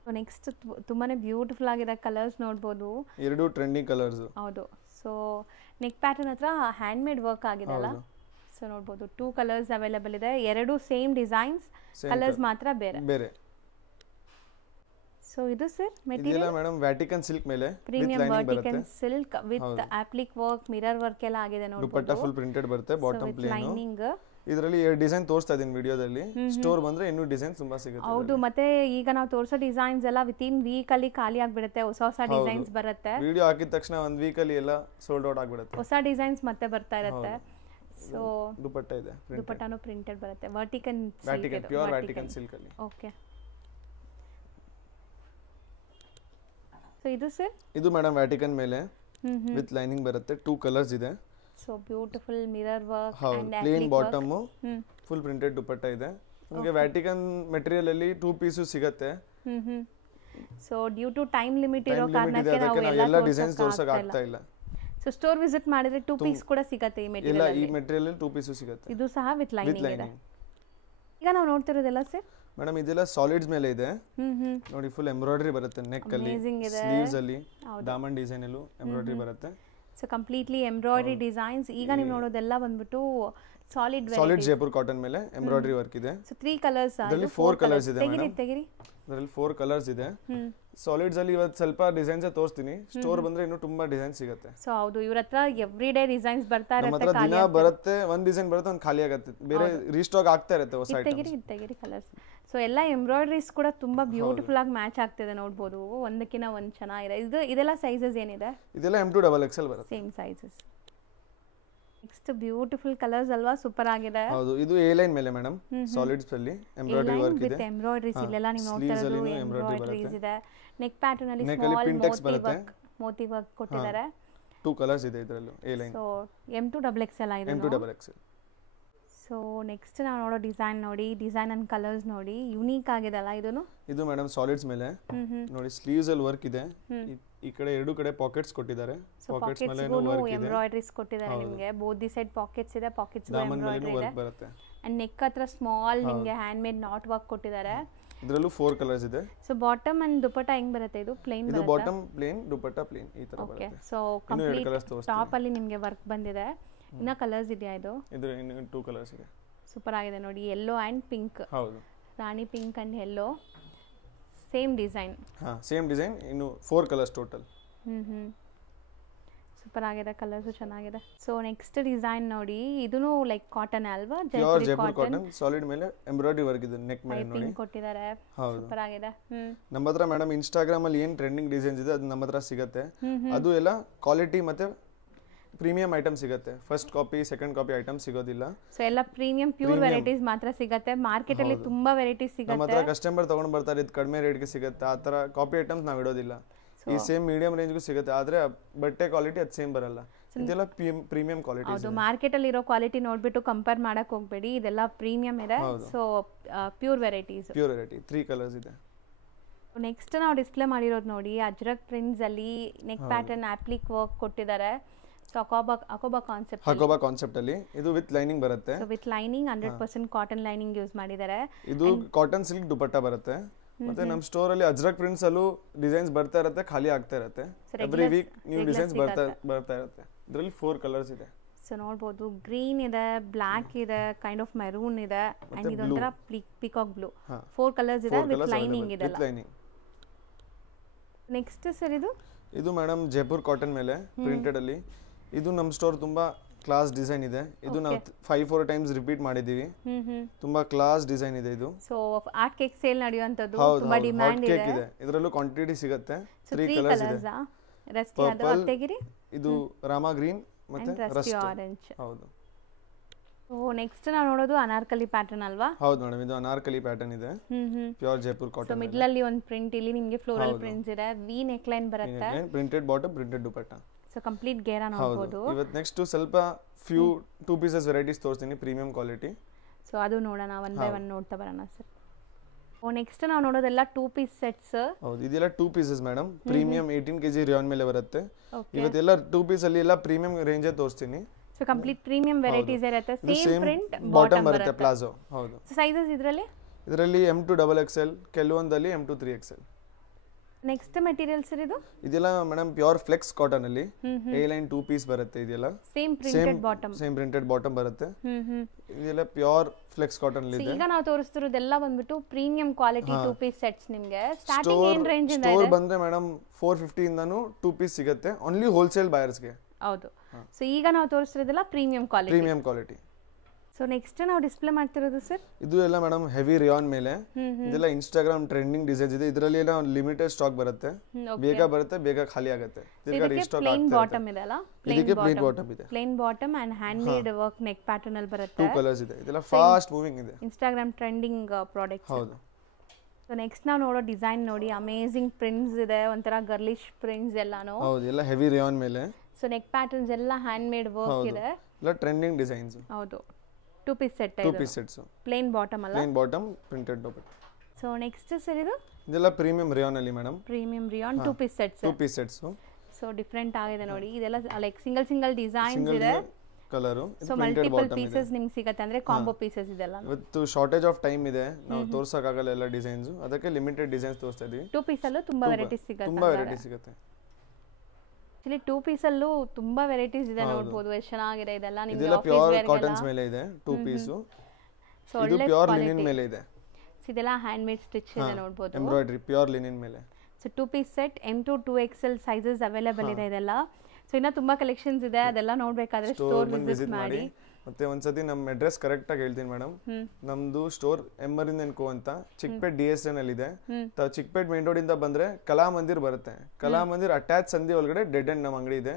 ಸೊ ನೆಕ್ಸ್ಟ್ ತುಂಬಾನೇ ಬ್ಯೂಟಿಫುಲ್ ಆಗಿದೆ ಕಲರ್ಸ್ ನೋಡಬಹುದು. 2 ಟ್ರೆಂಡಿಂಗ್ ಕಲರ್ಸ್. ಹೌದು. ಸೊ ನೆಕ್ ಪ್ಯಾಟರ್ನ್ ಹತ್ರ ಹ್ಯಾಂಡ್ ಮೇಡ್ ವರ್ಕ್ ಆಗಿದೆ ಅಲ್ಲ. ಸೊ ನೋಡಬಹುದು 2 ಕಲರ್ಸ್ ಅವೈಲೇಬಲ್ ಇದೆ. 2 ಸೇಮ್ ಡಿಸೈನ್ಸ್, ಕಲರ್ಸ್ ಮಾತ್ರ ಬೇರೆ ಬೇರೆ. ಸೊ ಇದು sir material madam Vatican silk ಮೇಲೆ premium Vatican silk with applique work, mirror work ಎಲ್ಲ ಆಗಿದೆ ನೋಡಿ. ದುಪಟ್ಟ ಫುಲ್ ಪ್ರಿಂಟೆಡ್ ಬರುತ್ತೆ, ಬಾಟಮ್ ಪ್ಲೇನ್. ಇದರಲ್ಲಿ 2 ಡಿಸೈನ್ ತೋರಿಸ್ತಾ ಇದೀನಿ ವಿಡಿಯೋದಲ್ಲಿ. ಸ್ಟೋರ್ ಬಂದ್ರೆ ಇನ್ನೂ ಡಿಸೈನ್ ತುಂಬಾ ಸಿಗುತ್ತೆ. ಹೌದು. ಮತ್ತೆ ಈಗ ನಾವು ತೋರಿಸೋ ಡಿಸೈನ್ಸ್ ಎಲ್ಲ ವಿತಿನ್ ವೀಕ್ ಅಲ್ಲಿ ಖಾಲಿ ಆಗ್ಬಿಡುತ್ತೆ. ಹೊಸ ಡಿಸೈನ್ಸ್ ಬರುತ್ತೆ. ವಿಡಿಯೋ ಹಾಕಿದ ತಕ್ಷಣ ಒಂದು ವೀಕ್ ಅಲ್ಲಿ ಎಲ್ಲ ಸೋಲ್ಡ್ ಔಟ್ ಆಗ್ಬಿಡುತ್ತೆ. ಹೊಸ ಡಿಸೈನ್ಸ್ ಮತ್ತೆ ಬರ್ತಾ ಇರುತ್ತೆ. ಸೊ ದುಪಟ್ಟ ಇದೆ, ದುಪಟ್ಟಾನು ಪ್ರಿಂಟೆಡ್ ಬರುತ್ತೆ. ವ್ಯಾಟಿಕನ್ ಪ್ಯೂರ್ ವ್ಯಾಟಿಕನ್ ಸಿಲ್ಕ್ ಅಲ್ಲಿ. ಓಕೆ. ಸೊ ಇದು ಸರ್ ಇದು ಮೇಡಂ ವ್ಯಾಟಿಕನ್ ಮೇಲೆ ವಿತ್ ಲೈನಿಂಗ್ ಬರುತ್ತೆ. 2 ಕಲರ್ಸ್ ಇದೆ. So beautiful mirror work and plain bottom, full printed dupatta ಇದೆ. ನಮಗೆ ವ್ಯಾಟಿಕನ್ ಮೆಟೀರಿಯಲ್ ಅಲ್ಲಿ 2 ಪೀಸು ಸಿಗುತ್ತೆ. So due to time limit ಇರೋ ಕಾರಣಕ್ಕೆ ನಾವು ಎಲ್ಲ ಡಿಸೈನ್ಸ್ ತೋರಿಸಕ್ಕೆ ಆಗ್ತಾ ಇಲ್ಲ. ಸೊ ಸ್ಟೋರ್ ವಿಸಿಟ್ ಮಾಡಿದ್ರೆ 2 ಪೀಸ್ ಕೂಡ ಸಿಗುತ್ತೆ ಈ ಮೆಟೀರಿಯಲ್ ಅಲ್ಲಿ. ಈ ಮೆಟೀರಿಯಲ್ ಅಲ್ಲಿ 2 ಪೀಸು ಸಿಗುತ್ತೆ. ಇದು ಸಹ ವಿತ್ ಲೈನಿಂಗ್ ಇದೆ. ಈಗ ನಾವು ನೋಡ್ತಿರೋದೆಲ್ಲ ಸರ್ ಮೇಡಂ ಇದೆಲ್ಲ ಸಾಲಿಡ್ಸ್ ಮೇಲೆ ಇದೆ ನೋಡಿ. ಫುಲ್ ಎಂಬ್ರಾಯ್ಡರಿ ಬರುತ್ತೆ ನೆಕ್ ಅಲ್ಲಿ, ಸ್ಲೀವ್ಸ್ ಅಲ್ಲಿ ಡೈಮಂಡ್ ಡಿಸೈನ್ ಅಲ್ಲೂ ಎಂಬ್ರಾಯ್ಡರಿ ಬರುತ್ತೆ. So completely embroidery designs. ಈಗ ನೀವು ನೋಡೋದೆಲ್ಲ ಬಂದ್ಬಿಟ್ಟು ಸಾಲಿಡ್ ಜೈಪುರ್ ಕಾಟನ್ ಮೇಲೆ ಎಂಬ್ರಾಯ್ಡರಿ ವರ್ಕ್ ಇದೆ. ಸೊ 3 ಕಲರ್ಸ್ ಇದರಲ್ಲಿ 4 ಕಲರ್ಸ್ ಇದೆ ಮೇಡಮ್. ತೆಗಿರಿ ಇದರಲ್ಲಿ 4 ಕಲರ್ಸ್ ಇದೆ. ಸಾಲಿಡ್ಸ್ ಅಲ್ಲಿ ಇವತ್ತು ಸ್ವಲ್ಪ ಡಿಸೈನ್ಸ್ ತೋರಿಸ್ತೀನಿ. ಸ್ಟೋರ್ ಬಂದ್ರೆ ಇನ್ನೂ ತುಂಬಾ ಡಿಸೈನ್ ಸಿಗುತ್ತೆ. ಸೊ ಹೌದು, ಇವ್ರ ಹತ್ರ ಎವ್ರಿ ಡೇ ಡಿಸೈನ್ಸ್ ಬರ್ತಾ ನಮ್ಮ ಹತ್ರ ದಿನ ಬರುತ್ತೆ, ಒಂದ್ ಡಿಸೈನ್ ಬರುತ್ತೆ, ಒಂದ್ ಖಾಲಿ ಆಗುತ್ತೆ, ಬೇರೆ ರೀಸ್ಟಾಕ್ ಆಗ್ತಾ ಇರುತ್ತೆ ಹೊಸ ಐಟಮ್ಸ್. ತೆಗಿರಿ ಕಲರ್ಸ್. ಸೊ ಎಲ್ಲ ಎಂಬ್ರಾಯ್ಡರೀಸ್ ಕೂಡ ತುಂಬಾ ಬ್ಯೂಟಿಫುಲ್ ಆಗಿ ಮ್ಯಾಚ್ ಆಗ್ತಿದೆ, ನೋಡಬಹುದು. ಒಂದಕ್ಕಿಂತ ಒಂದು ಚೆನ್ನಾಗಿದೆ. ಇದೆಲ್ಲ ಸೈಜಸ್ ಏನಿದೆ? ಇದೆಲ್ಲ M2 XXL ಬರುತ್ತೆ, same sizes. Next beautiful colours ಅಲ್ವಾ, ಸೂಪರ್ ಆಗಿದೆ. ಹೌದು, ಇದು ಎ ಲೈನ್ ಮೇಲೆ ಮೇಡಮ್, ಸಾಲಿಡ್ಸ್ ಅಲ್ಲಿ ಎಂಬ್ರಾಯ್ಡರಿ ವರ್ಕ್ ಇದೆ. ಎಂಬ್ರಾಯ್ಡರೀಸ್ ಇಲ್ಲೆಲ್ಲ ನೀವು ನೋಡ್ತಾ ಇರೋದು ಎಂಬ್ರಾಯ್ಡರೀಸ್ ಇದೆ. ನೆಕ್ ಪ್ಯಾಟರ್ನ್ ಅಲ್ಲಿ ಸ್ಮಾಲ್ ಮೋತಿ ವರ್ಕ್ ಕೊಟ್ಟಿದ್ದಾರೆ. 2 ಕಲರ್ಸ್ ಇದೆ ಇದರಲ್ಲಿ A line. So M2 XXL ಇದೆ. M2 XXL. ಸೊ ನೆಕ್ಸ್ಟ್ ನಾವು ನೋಡೋ ಡಿಸೈನ್ ನೋಡಿ, ಡಿಸೈನ್ ಅಂಡ್ ಕಲರ್ಸ್ ನೋಡಿ, ಯುನೀಕ್ ಆಗಿದೆ ಅಲ್ಲ ಇದನ್ನು. ಇದು ಮೇಡಮ್ ಸಾಲಿಡ್ಸ್ ಮೇಲೆ ನೋಡಿ, ಸ್ಲೀವ್ಸ್ ಅಲ್ಲಿ ವರ್ಕ್ ಇದೆ. ಈ ಕಡೆ ಎರಡು ಕಡೆ ಪಾಕೆಟ್ಸ್ ಕೊಟ್ಟಿದ್ದಾರೆ. ಪಾಕೆಟ್ಸ್ ಮೇಲೆ ವರ್ಕ್ ಇದೆ, ಎಂಬ್ರಾಯ್ಡರೀಸ್ ಕೊಟ್ಟಿದ್ದಾರೆ ನಿಮಗೆ. ಬೋತ್ ದಿ ಸೈಡ್ ಪಾಕೆಟ್ಸ್ ಇದೆ, ಪಾಕೆಟ್ಸ್ ಎಂಬ್ರಾಯ್ಡರಿ ಇದೆ. ಬರುತ್ತೆ. ಅಂಡ್ ನೆಕ್ ಹತ್ರ ಸ್ಮಾಲ್ ನಿಮಗೆ ಹ್ಯಾಂಡ್ ಮೇಡ್ ನಾಟ್ ವರ್ಕ್ ಕೊಟ್ಟಿದ್ದಾರೆ. ಇದರಲ್ಲೂ 4 ಕಲರ್ಸ್ ಇದೆ. ಸೊ ಬಾಟಮ್ ಅಂಡ್ ದುಪಟ್ಟ ಹೆಂಗ್ ಬರುತ್ತೆ? ಇದು ಪ್ಲೇನ್ ಬರುತ್ತೆ. ಇದು ಬಾಟಮ್ ಪ್ಲೇನ್, ದುಪಟ್ಟ ಪ್ಲೇನ್, ಈ ತರ ಬರುತ್ತೆ. ಓಕೆ, ಸೊ ಕಂಪ್ಲೀಟ್ ಟಾಪ್ ಅಲ್ಲಿ ನಿಮಗೆ ವರ್ಕ್ ಬಂದಿದೆ. ಇನ್ನ ಕಲರ್ಸ್ ಇದೆಯಾ? ಇದು ಇನ್ನು 2 ಕಲರ್ಸ್ ಇದೆ. ಸೂಪರ್ ಆಗಿದೆ ನೋಡಿ, ಯೆಲ್ಲೋ ಅಂಡ್ ಪಿಂಕ್. ಹೌದು, rani pink and yellow, same design. Same design, ಇನ್ನು 4 ಕಲರ್ಸ್ ಟೋಟಲ್. ಸೂಪರ್ ಆಗಿದೆ, ಕಲರ್ಸ್ ಚೆನ್ನಾಗಿದೆ. ಸೊ ನೆಕ್ಸ್ಟ್ ಡಿಸೈನ್ ನೋಡಿ, ಇದೂನು ಲೈಕ್ ಕಾಟನ್ ಅಲ್ವಾ? ಜೈಪುರ್ ಕಾಟನ್ ಸಾಲಿಡ್ ಮೇಲೆ ಎಂಬ್ರಾಯ್ಡರಿ ವರ್ಕ್ ಇದೆ. ನೆಕ್ ಮೇಲೆ ನೋಡಿ ಕೊಟ್ಟಿದ್ದಾರೆ, ಸೂಪರ್ ಆಗಿದೆ. ನಮ್ಮ ಹತ್ರ ಮೇಡಮ್ ಇನ್ಸ್ಟಾಗ್ರಾಮ್ ಅಲ್ಲಿ ಏನ್ ಟ್ರೆಂಡಿಂಗ್ ಡಿಸೈನ್ಸ್ ಇದೆ ಅದು ನಮ್ಮ ಹತ್ರ ಸಿಗುತ್ತೆ. ಅದು ಎಲ್ಲ ಕ್ವಾಲಿಟಿ ಮತ್ತೆ ಪ್ರೀಮಿಯಂ ಐಟಮ್ ಸಿಗುತ್ತೆ. First copy second copy item ಸಿಗೋದಿಲ್ಲ. ಸೊ ಎಲ್ಲ ಪ್ರೀಮಿಯಂ ಪ್ಯೂರ್ ವೆರೈಟೀಸ್ ಮಾತ್ರ ಸಿಗುತ್ತೆ. ಮಾರ್ಕೆಟ್ ಅಲ್ಲಿ ತುಂಬಾ ವೆರೈಟೀಸ್ ಸಿಗುತ್ತೆ. ನಮ್ಮ ಹತ್ರ ಕಸ್ಟಮರ್ ತಗೊಂಡ್ ಬರ್ತಾರೆ, ಇದು ಕಡಿಮೆ ರೇಟ್ ಗೆ ಸಿಗುತ್ತೆ. ಆ ತರ ಕಾಪಿ ಐಟಮ್ಸ್ ನಾವು ಇಡೋದಿಲ್ಲ. ಈ ಸೇಮ್ ಮೀಡಿಯಂ ರೇಂಜ್ ಗೂ ಸಿಗುತ್ತೆ, ಆದ್ರೆ ಬಟ್ಟೆ ಕ್ವಾಲಿಟಿ ಅದು ಸೇಮ್ ಬರಲ್ಲ. ಇದೆಲ್ಲ ಪ್ರೀಮಿಯಂ ಕ್ವಾಲಿಟಿ. ಹೌದು, ಮಾರ್ಕೆಟ್ ಅಲ್ಲಿ ಇರೋ ಕ್ವಾಲಿಟಿ ನೋಡ್ಬಿಟ್ಟು ಕಂಪೇರ್ ಮಾಡಕ್ ಹೋಗ್ಬೇಡಿ. ಇದೆಲ್ಲ ಪ್ರೀಮಿಯಂ ಇದೆ. So pure varieties. 3 ಕಲರ್ಸ್ ಇದೆ. ನೆಕ್ಸ್ಟ್ ನಾವು ಡಿಸ್ಪ್ಲೇ ಮಾಡಿರೋದು ನೋಡಿ, ಅಜ್ರಕ್ ಪ್ರಿಂಟ್ಸ್ ಅಲ್ಲಿ ನೆಕ್ ಪ್ಯಾಟರ್ನ್ ಅಪ್ಲಿಕ್ ವರ್ಕ್ ಕೊಟ್ಟಿದ್ದಾರೆ. ಸೊ ಅಕೋಬಾ ಕಾನ್ಸೆಪ್ಟ್ ಅಲ್ಲಿ ಇದು ವಿತ್ ಲೈನಿಂಗ್ ಬರುತ್ತೆ. So with lining 100% cotton lining use ಮಾಡಿದ್ದಾರೆ. ಇದು ಕಾಟನ್ ಸಿಲ್ಕ್ ದುಪಟ್ಟ ಬರುತ್ತೆ. ಮತ್ತೆ ನಮ್ಮ ಸ್ಟೋರ್ ಅಲ್ಲಿ ಅಜ್ರಕ್ ಪ್ರಿಂಟ್ಸ್ ಅಲ್ಲೂ ಡಿಸೈನ್ಸ್ ಬರ್ತಾ ಇರುತ್ತೆ, ಖಾಲಿ ಆಗ್ತಾ ಇರುತ್ತೆ. ಎವ್ರಿ ವೀಕ್ ನ್ಯೂ ಡಿಸೈನ್ಸ್ ಬರ್ತಾ ಇರುತ್ತೆ. ಇದರಲ್ಲಿ 4 ಕಲರ್ಸ್ ಇದೆ. ಸೊ ನೋಡಬಹುದು, ಗ್ರೀನ್ ಇದೆ, ಬ್ಲಾಕ್ ಇದೆ, ಕೈಂಡ್ ಆಫ್ ಮೆರೂನ್ ಇದೆ, ಅಂಡ್ ಇದೊಂಥರ ಪಿಕಾಕ್ ಬ್ಲೂ. 4 ಕಲರ್ಸ್ ಇದೆ ವಿತ್ ಲೈನಿಂಗ್ ಇದೆ. ನೆಕ್ಸ್ಟ್ ಸರ್ ಇದು ಮೇಡಮ್ ಜೈಪುರ್ ಕಾಟನ್ ಮೇಲೆ ಪ್ರಿಂಟೆಡ್ ಅಲ್ಲಿ. ಇದು ನಮ್ಮ ಸ್ಟೋರ್ ತುಂಬಾ ಕ್ಲಾಸ್ ಡಿಸೈನ್ ಇದೆ. ಇದು ನಾವು 5-4 ಟೈಮ್ಸ್ ರಿಪೀಟ್ ಮಾಡಿದೀವಿ. ತುಂಬಾ ಕ್ಲಾಸ್ ಡಿಸೈನ್ ಇದೆ ಇದು. ಸೊ ಆರ್ಟ್ ಕೇಕ್ ಸೇಲ್ ನಡೆಯುವಂತದ್ದು, ತುಂಬಾ ಡಿಮ್ಯಾಂಡ್ ಇದೆ. ಕೇಕ್ ಇದೆ, ಇದರಲ್ಲೂ ಕ್ವಾಂಟಿಟಿ ಸಿಗುತ್ತೆ. 3 ಕಲರ್ಸ್ ಇದೆ. ರಸ್ಟಿ ಅದು ಅತ್ತೆಗಿರಿ, ಇದು ರಾಮಾ ಗ್ರೀನ್ ಮತ್ತೆ ರಸ್ಟಿ ಆರೆಂಜ್. ಹೌದು. ಸೊ ನೆಕ್ಸ್ಟ್ ನಾವು ನೋಡೋದು ಅನಾರ್ಕಲಿ ಪ್ಯಾಟರ್ನ್ ಅಲ್ವಾ? ಹೌದು ಮೇಡಮ್, ಇದು ಅನಾರ್ಕಲಿ ಪ್ಯಾಟರ್ನ್ ಇದೆ. Pure Jaipur cotton. So middle ಅಲ್ಲಿ ಒಂದು ಪ್ರಿಂಟ್, ಇಲ್ಲಿ ನಿಮಗೆ ಫ್ಲೋರಲ್ ಪ್ರಿಂಟ್ಸ್ ಇದೆ. ವಿ ನೆಕ್ ಲೈನ್ ಬರುತ್ತೆ. Printed bottom, printed dupatta. So complete ghera ನೋಡಬಹುದು. ಇವತ್ತು ನೆಕ್ಸ್ಟ್ ಸ್ವಲ್ಪ ಫ್ಯೂ 2 ಪೀಸಸ್ ವೆರೈಟೀಸ್ ತೋರಿಸ್ತೀನಿ, ಪ್ರೀಮಿಯಂ ಕ್ವಾಲಿಟಿ. ಸೊ ಅದು ನೋಡೋಣ, ಒನ್ ಬೈ ಒನ್ ನೋಡ್ತಾ ಬರೋಣ ಸರ್. ನೆಕ್ಸ್ಟ್ ನಾವು ನೋಡೋದೆಲ್ಲ 2 ಪೀಸ್ ಸೆಟ್ಸ್. ಹೌದು, ಇದೆಲ್ಲ 2 pieces madam. Premium 18 kg rayon ಮೇಲೆ ಬರುತ್ತೆ. ಇವತ್ತೆಲ್ಲ 2 ಪೀಸ್ ಅಲ್ಲಿ ಎಲ್ಲ ಪ್ರೀಮಿಯಂ ರೇಂಜ್ ತೋರಿಸ್ತೀನಿ. ಸೊ ಕಂಪ್ಲೀಟ್ ಪ್ರೀಮಿಯಂ ವೆರೈಟೀಸ್ ಇರುತ್ತೆ. ಸೇಮ್ ಪ್ರಿಂಟ್, ಬಾಟಮ್ ಬರುತ್ತೆ, ಪ್ಲಾಜೋ. ಹೌದು. ಸೈಜಸ್ ಇದರಲ್ಲಿ M2 XXL, ಕೆಲವೊಂದಲ್ಲಿ M2 3XL. Next material sir ಇದೆಲ್ಲ ಮೇಡಮ್ ಪ್ಯೂರ್ ಫ್ಲೆಕ್ಸ್ ಕಾಟನ್ ಅಲ್ಲಿ ಎ ಲೈನ್ 2 ಪೀಸ್ ಬರುತ್ತೆ. ಇದೆಲ್ಲ ಸೇಮ್ ಪ್ರಿಂಟೆಡ್ ಬಾಟಮ್ ಬರುತ್ತೆ. ಇದೆಲ್ಲ ಪ್ಯೂರ್ ಫ್ಲೆಕ್ಸ್ ಕಾಟನ್ ಅಲ್ಲಿ ಇದೆ. ಈಗ ನಾವು ತೋರಿಸ್ತಿರೋದೆಲ್ಲ ಬಂದ್ಬಿಟ್ಟು ಪ್ರೀಮಿಯಂ ಕ್ವಾಲಿಟಿ 2 ಪೀಸ್ ಸೆಟ್ಸ್. ನಿಮಗೆ ಸ್ಟಾರ್ಟಿಂಗ್ ಏನ್ ರೇಂಜ್ ಇಂದ ಇದೆ? ಸ್ಟೋರ್ ಬಂದ್ರೆ ಮೇಡಮ್ 450 ಇಂದನೂ 2 ಪೀಸ್ ಸಿಗುತ್ತೆ, ಓನ್ಲಿ ಹೋಲ್ಸೇಲ್ ಬಯರ್ಸ್ ಗೆ. ಹೌದು. ಸೊ ಈಗ ನಾವು ತೋರಿಸ್ತಿರೋದೆಲ್ಲ ಪ್ರೀಮಿಯಂ ಕ್ವಾಲಿಟಿ. ಸೊ ನೆಕ್ಸ್ಟ್ ನಾವು ಡಿಸ್ಪ್ಲೇ ಮಾಡ್ತಿರೋದು ಸರ್, ಇದು ಎಲ್ಲ ಮೇಡಮ್ ಹೆವಿ ರಿಯಾನ್ ಮೇಲೆ. ಇದೆಲ್ಲ ಇನ್ಸ್ಟಾಗ್ರಾಮ್ ಟ್ರೆಂಡಿಂಗ್ ಡಿಸೈನ್ಸ್ ಇದೆ. ಇದರಲ್ಲಿ ಎಲ್ಲ ಲಿಮಿಟೆಡ್ ಸ್ಟಾಕ್ ಬರುತ್ತೆ, ಬೇಗ ಬರುತ್ತೆ, ಬೇಗ ಖಾಲಿ ಆಗುತ್ತೆ. ಪ್ಲೇನ್ ಬಾಟಮ್ ಇದೆ ಅಲ್ಲ? ಇದಕ್ಕೆ ಪ್ಲೇನ್ ಬಾಟಮ್ ಇದೆ. Plain bottom and hand made work neck pattern ಅಲ್ಲಿ ಬರುತ್ತೆ. 2 ಕಲರ್ಸ್ ಇದೆ. ಇದೆಲ್ಲ ಫಾಸ್ಟ್ ಮೂವಿಂಗ್ ಇದೆ, ಇನ್ಸ್ಟಾಗ್ರಾಮ್ ಟ್ರೆಂಡಿಂಗ್ ಪ್ರಾಡಕ್ಟ್ಸ್. ಹೌದು. ಸೊ ನೆಕ್ಸ್ಟ್ ನಾವು ನೋಡೋ ಡಿಸೈನ್ ನೋಡಿ, ಅಮೇಜಿಂಗ್ ಪ್ರಿಂಟ್ಸ್ ಇದೆ, ಒಂಥರ ಗರ್ಲಿಶ್ ಪ್ರಿಂಟ್ಸ್ ಎಲ್ಲಾನು. ಹೌದು, ಎಲ್ಲ ಹೆವಿ ರಿಯಾನ್ ಮೇಲೆ. ಸೊ ನೆಕ್ ಪ್ಯಾಟರ್ನ್ಸ್ ಎಲ್ಲ ಹ್ಯಾಂಡ್ ಮೇಡ್ ವರ್ಕ್ ಇದೆ. ಎಲ್ಲ ಟ್ರೆಂಡಿಂಗ್ ಡಿಸೈನ್ಸ್. ಹೌದು. 2 ಪೀಸ್ ಸೆಟ್ ಇದೆ. 2 ಪೀಸ್ ಸೆಟ್ಸ್. ಪ್ಲೇನ್ ಬಾಟಮ್ ಅಲ್ಲ? Plain bottom, printed dupatta. So next sir ಇದೆಲ್ಲ ಪ್ರೀಮಿಯಂ ರಿಯಾನ್ ಅಲ್ಲಿ madam. Premium rayon 2 piece sets. 2 piece sets. So different ಆಗಿದೆ ನೋಡಿ. ಇದೆಲ್ಲ ಲೈಕ್ ಸಿಂಗಲ್ ಡಿಸೈನ್ಸ್ ಇದೆ. ಕಲರ್. ಸೊ ಮಲ್ಟಿಪಲ್ ಪೀಸಸ್ ನಿಮಗೆ ಸಿಗುತ್ತೆ, ಅಂದ್ರೆ ಕಾಂಬೋ ಪೀಸಸ್ ಇದೆಲ್ಲ. ಇವತ್ತು ಶಾರ್ಟೇಜ್ ಆಫ್ ಟೈಮ್ ಇದೆ, ನಾವು ತೋರ್ಸಕ್ ಆಗಲ್ಲ ಎಲ್ಲ ಡಿಸೈನ್ಸ್, ಅದಕ್ಕೆ ಲಿಮಿಟೆಡ್ ಡಿಸೈನ್ಸ್ ತೋರಿಸ್ತಾ ಇದೀವಿ. 2 ಪೀಸ್ ಅಲ್ಲೂ ತುಂಬಾ ವೆರೈಟೀಸ್ ಸಿಗುತ್ತೆ. ತುಂಬಾ ವೆರೈಟಿ ಸಿಗುತ್ತೆ. ಆಕ್ಚುಲಿ 2 ಪೀಸಲ್ಲೂ ತುಂಬಾ ವೆರೈಟೀಸ್ ಇದೆ ನೋಡ್ಬೋದು. ಎಷ್ಟು ಚೆನ್ನಾಗಿದೆ ಇದೆಲ್ಲ. ನಿಮಗೆ ಇದೆಲ್ಲ ಪ್ಯೂರ್ ಕಾಟನ್ಸ್ ಮೇಲೆ ಇದೆ 2 ಪೀಸು. ಇದು ಪ್ಯೂರ್ ಲಿನಿನ್ ಮೇಲೆ ಇದೆ. ಇದೆಲ್ಲ ಹ್ಯಾಂಡ್ ಮೇಡ್ ಸ್ಟಿಚ್ ಇದೆ ನೋಡ್ಬೋದು. ಎಂಬ್ರಾಯ್ಡರಿ ಪ್ಯೂರ್ ಲಿನಿನ್ ಮೇಲೆ. So 2 piece set M to 2XL sizes available ಇದೆ ಇದೆಲ್ಲ. ಸೊ ಇನ್ನ ತುಂಬಾ ಕಲೆಕ್ಷನ್ಸ್ ಇದೆ, ಅದೆಲ್ಲ ನೋಡ್ಬೇಕಾದ್ರೆ ಸ್ಟೋರ್ ವಿಸಿಟ್ ಮಾಡಿ. ಮತ್ತೆ ಒಂದ್ಸತಿ ನಮ್ಮ ಅಡ್ರೆಸ್ ಕರೆಕ್ಟ್ ಆಗಿ ಹೇಳ್ತೀನಿ ಮೇಡಮ್. ನಮ್ದು ಸ್ಟೋರ್ ಎಂ ಅರವಿಂದ್ & ಕೋ ಅಂತ ಚಿಕ್ಕಪೇಟ್ DSN ಅಲ್ಲಿ ಇದೆ. ಚಿಕ್ಕಪೇಟ್ ಮೇನ್ ರೋಡ್ ಇಂದ ಬಂದ್ರೆ ಕಲಾಮಂದಿರ್ ಬರುತ್ತೆ. ಕಲಾಮಂದಿರ್ ಅಟ್ಯಾಚ್ ಸಂಧಿ ಒಳಗಡೆ ಡೆಡ್ ಎಂಡ್ ನಮ್ಮ ಅಂಗಡಿ ಇದೆ.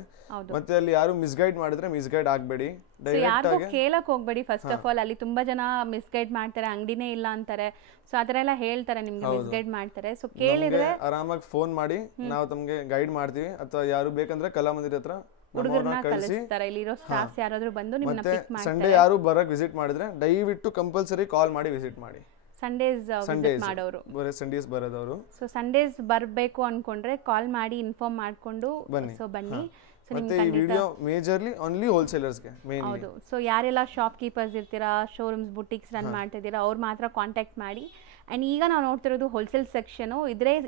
ಮತ್ತೆ ಅಲ್ಲಿ ಯಾರು ಮಿಸ್ಗೈಡ್ ಮಾಡಿದ್ರೆ ಮಿಸ್ಗೈಡ್ ಆಗ್ಬೇಡಿ, ಡೈರೆಕ್ಟ್ ಆಗಿ ಕೇಳಕ್ ಹೋಗ್ಬೇಡಿ. ಫಸ್ಟ್ ಆಫ್ ಆಲ್ ಅಲ್ಲಿ ತುಂಬಾ ಜನ ಮಿಸ್ಗೈಡ್ ಮಾಡ್ತಾರೆ, ಅಂಗಡಿನೇ ಇಲ್ಲ ಅಂತಾರೆ. ಸೊ ಆತರ ಎಲ್ಲ ಹೇಳ್ತಾರೆ, ನಿಮ್ಗೆ ಮಿಸ್ಗೈಡ್ ಮಾಡ್ತಾರೆ. ಸೊ ಕೇಳಿದ್ರೆ ಆರಾಮಾಗಿ ಫೋನ್ ಮಾಡಿ, ನಾವು ತಮ್ಗೆ ಗೈಡ್ ಮಾಡ್ತೀವಿ. ಅಥವಾ ಯಾರು ಬೇಕಂದ್ರೆ ಕಲಾಮಂದಿರ್ ಹತ್ರ ಹುಡುಗರನ್ನ ಕಳಿಸ್ತಾರೆ. ಇಲ್ಲಿರೋ ಸ್ಟಾಫ್ಸ್ ಯಾರಾದ್ರೂ ಬಂದು ನಿಮ್ಮನ್ನ ಪಿಕ್ ಮಾಡ್ತಾರೆ. ಸಂಡೇ ಯಾರು ಬರಕ್ ವಿಸಿಟ್ ಮಾಡಿದ್ರೆ ದಯವಿಟ್ಟು ಕಂಪಲ್ಸರಿ ಕಾಲ್ ಮಾಡಿ ವಿಸಿಟ್ ಮಾಡಿ. ಸಂಡೇಸ್ ವಿಸಿಟ್ ಮಾಡೋರು, ಬರೀ ಸಂಡೇಸ್ ಬರೋದವರು. ಸೊ ಸಂಡೇಸ್ ಬರಬೇಕು ಅನ್ಕೊಂಡ್ರೆ ಕಾಲ್ ಮಾಡಿ ಇನ್ಫಾರ್ಮ್ ಮಾಡ್ಕೊಂಡು ಸೊ ಬನ್ನಿ. ಮತ್ತೆ ಈ ವಿಡಿಯೋ ಮೇಜರ್ಲಿ ಓನ್ಲಿ ಹೋಲ್ಸೇಲರ್ಸ್ಗೆ ಮೇನ್ಲಿ. ಹೌದು. ಸೊ ಯಾರೆಲ್ಲ ಶಾಪ್ ಕೀಪರ್ಸ್ ಇರ್ತೀರಾ, ಶೋರೂಮ್ಸ್ ಬುಟಿಕ್ಸ್ ರನ್ ಮಾಡ್ತಿದ್ದೀರಾ, ಅವ್ರು ಮಾತ್ರ ಕಾಂಟ್ಯಾಕ್ಟ್ ಮಾಡಿ. ಆ್ಯಂಡ್ ಈಗ ನಾವು ನೋಡ್ತಿರೋದು ಹೋಲ್ಸೇಲ್ ಸೆಕ್ಷನು.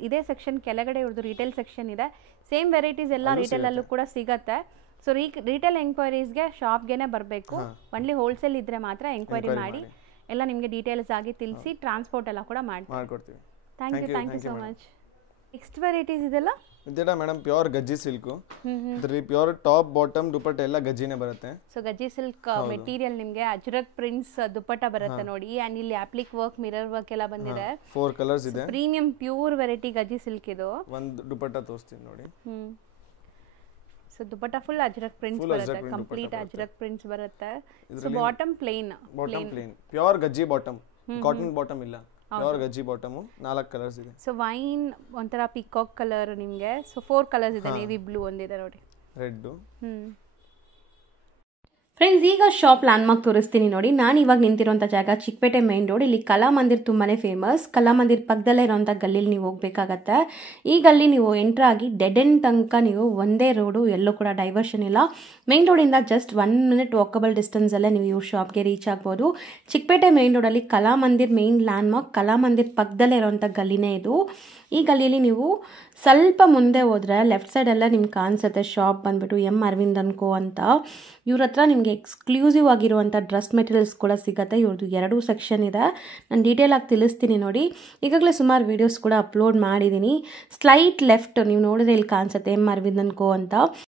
ಇದೇ ಸೆಕ್ಷನ್ ಕೆಳಗಡೆ ಇವ್ರದ್ದು ರಿಟೇಲ್ ಸೆಕ್ಷನ್ ಇದೆ. ಸೇಮ್ ವೆರೈಟೀಸ್ ಎಲ್ಲ ರಿಟೇಲಲ್ಲೂ ಕೂಡ ಸಿಗತ್ತೆ. ಸೊ ರಿಟೇಲ್ ಎಂಕ್ವೈರೀಸ್ಗೆ ಶಾಪ್ಗೆನೆ ಬರಬೇಕು. ಒನ್ಲಿ ಹೋಲ್ಸೇಲ್ ಇದ್ರೆ ಮಾತ್ರ ಎಂಕ್ವೈರಿ ಮಾಡಿ, ಎಲ್ಲ ನಿಮಗೆ ಡೀಟೇಲ್ಸ್ ಆಗಿ ತಿಳಿಸಿ ಟ್ರಾನ್ಸ್ಪೋರ್ಟ್ ಎಲ್ಲ ಕೂಡ ಮಾಡ್ಕೊಡ್ತೀವಿ. Thank you so much. Next varieties ಇದೆಲ್ಲ ಮೇಡಮ್ ಪ್ಯೂರ್ ಗಜ್ಜಿ ಸಿಲ್ಕ್. ಇದರಲ್ಲಿ ಪ್ಯೂರ್ ಟಾಪ್ ಬಾಟಮ್ ದುಪಟ್ಟ ಎಲ್ಲ ಗಜ್ಜಿನೇ ಬರುತ್ತೆ. ಸೊ ಗಜ್ಜಿ ಸಿಲ್ಕ್ ಮೆಟೀರಿಯಲ್ ನಿಮಗೆ ಅಜ್ರಕ್ ಪ್ರಿಂಟ್ಸ್ ದುಪಟ್ಟ ಬರುತ್ತೆ ನೋಡಿ. ಅಂಡ್ ಇಲ್ಲಿ ಅಪ್ಲಿಕ್ ವರ್ಕ್, ಮಿರರ್ ವರ್ಕ್ ಎಲ್ಲ ಬಂದಿದೆ. 4 ಕಲರ್ಸ್ ಇದೆ. Premium pure variety gajji silk ಇದು. ಒಂದು ದುಪಟ್ಟ ತೋರಿಸ್ತೀನಿ ನೋಡಿ. So dupatta full Ajrak prints ಬರುತ್ತೆ, ಕಂಪ್ಲೀಟ್ ಅಜ್ರಕ್ ಪ್ರಿಂಟ್ಸ್ ಬರುತ್ತೆ. So bottom plain pure gajji bottom, cotton bottom ಇಲ್ಲ, ಪ್ಯೂರ್ ಗಜ್ಜಿ ಬಾಟಮ್. 4 ಕಲರ್ಸ್ ಇದೆ. ಸೊ ವೈನ್ ಒಂಥರ ಪಿಕಾಕ್ ಕಲರ್ ನಿಮಗೆ. ಸೊ 4 ಕಲರ್ಸ್ ಇದೆ, ನೇವಿ ಬ್ಲೂ ಒಂದಿದೆ ನೋಡಿ, ರೆಡ್. ಫ್ರೆಂಡ್ಸ್ ಈಗ ಶಾಪ್ ಲ್ಯಾಂಡ್ಮಾರ್ಕ್ ತೋರಿಸ್ತೀನಿ ನೋಡಿ. ನಾನು ಇವಾಗ ನಿಂತಿರೋಂಥ ಜಾಗ ಚಿಕ್ಕಪೇಟೆ ಮೈನ್ ರೋಡ್. ಇಲ್ಲಿ ಕಲಾಮಂದಿರ್ ತುಂಬಾನೇ ಫೇಮಸ್. ಕಲಾಮಂದಿರ್ ಪಕ್ಕದಲ್ಲೇ ಇರೋಂಥ ಗಲ್ಲಿಲಿ ನೀವು ಹೋಗ್ಬೇಕಾಗತ್ತೆ. ಈ ಗಲ್ಲಿ ನೀವು ಎಂಟರ್ ಆಗಿ ಡೆಡ್ ಎಂಡ್ ತನಕ ನೀವು ಒಂದೇ ರೋಡು, ಎಲ್ಲೂ ಕೂಡ ಡೈವರ್ಷನ್ ಇಲ್ಲ. ಮೈನ್ ರೋಡಿಂದ ಜಸ್ಟ್ 1 minute ವಾಕಬಲ್ ಡಿಸ್ಟೆನ್ಸ್ ಅಲ್ಲೇ ನೀವು ಇವ್ರ ಶಾಪ್ಗೆ ರೀಚ್ ಆಗ್ಬೋದು. ಚಿಕ್ಕಪೇಟೆ ಮೈನ್ ರೋಡಲ್ಲಿ ಕಲಾಮಂದಿರ್ ಮೈನ್ ಲ್ಯಾಂಡ್ಮಾರ್ಕ್, ಕಲಾಮಂದಿರ್ ಪಕ್ಕದಲ್ಲೇ ಇರೋಂಥ ಗಲ್ಲಿನೇ ಇದು. ಈ ಗಲ್ಲಿಯಲ್ಲಿ ನೀವು ಸ್ವಲ್ಪ ಮುಂದೆ ಹೋದ್ರೆ ಲೆಫ್ಟ್ ಸೈಡ್ ಎಲ್ಲ ನಿಮ್ಗೆ ಕಾಣಿಸುತ್ತೆ ಶಾಪ್ ಬಂದ್ಬಿಟ್ಟು M ಅರವಿಂದ್ & ಕೋ ಅಂತ. ಇವ್ರ ಹತ್ರ ನಿಮಗೆ ಎಕ್ಸ್ಕ್ಲೂಸಿವ್ ಆಗಿರುವಂಥ ಡ್ರೆಸ್ ಮೆಟೀರಿಯಲ್ಸ್ ಕೂಡ ಸಿಗುತ್ತೆ. ಇವ್ರದ್ದು 2 ಸೆಕ್ಷನ್ ಇದೆ, ನಾನು ಡೀಟೇಲ್ ಆಗಿ ತಿಳಿಸ್ತೀನಿ ನೋಡಿ. ಈಗಾಗಲೇ ಸುಮಾರು ವೀಡಿಯೋಸ್ ಕೂಡ ಅಪ್ಲೋಡ್ ಮಾಡಿದ್ದೀನಿ. ಸ್ಲೈಟ್ ಲೆಫ್ಟ್ ನೀವು ನೋಡಿದ್ರೆ ಇಲ್ಲಿ ಕಾಣಿಸುತ್ತೆ M ಅರವಿಂದ್ & ಕೋ ಅಂತ.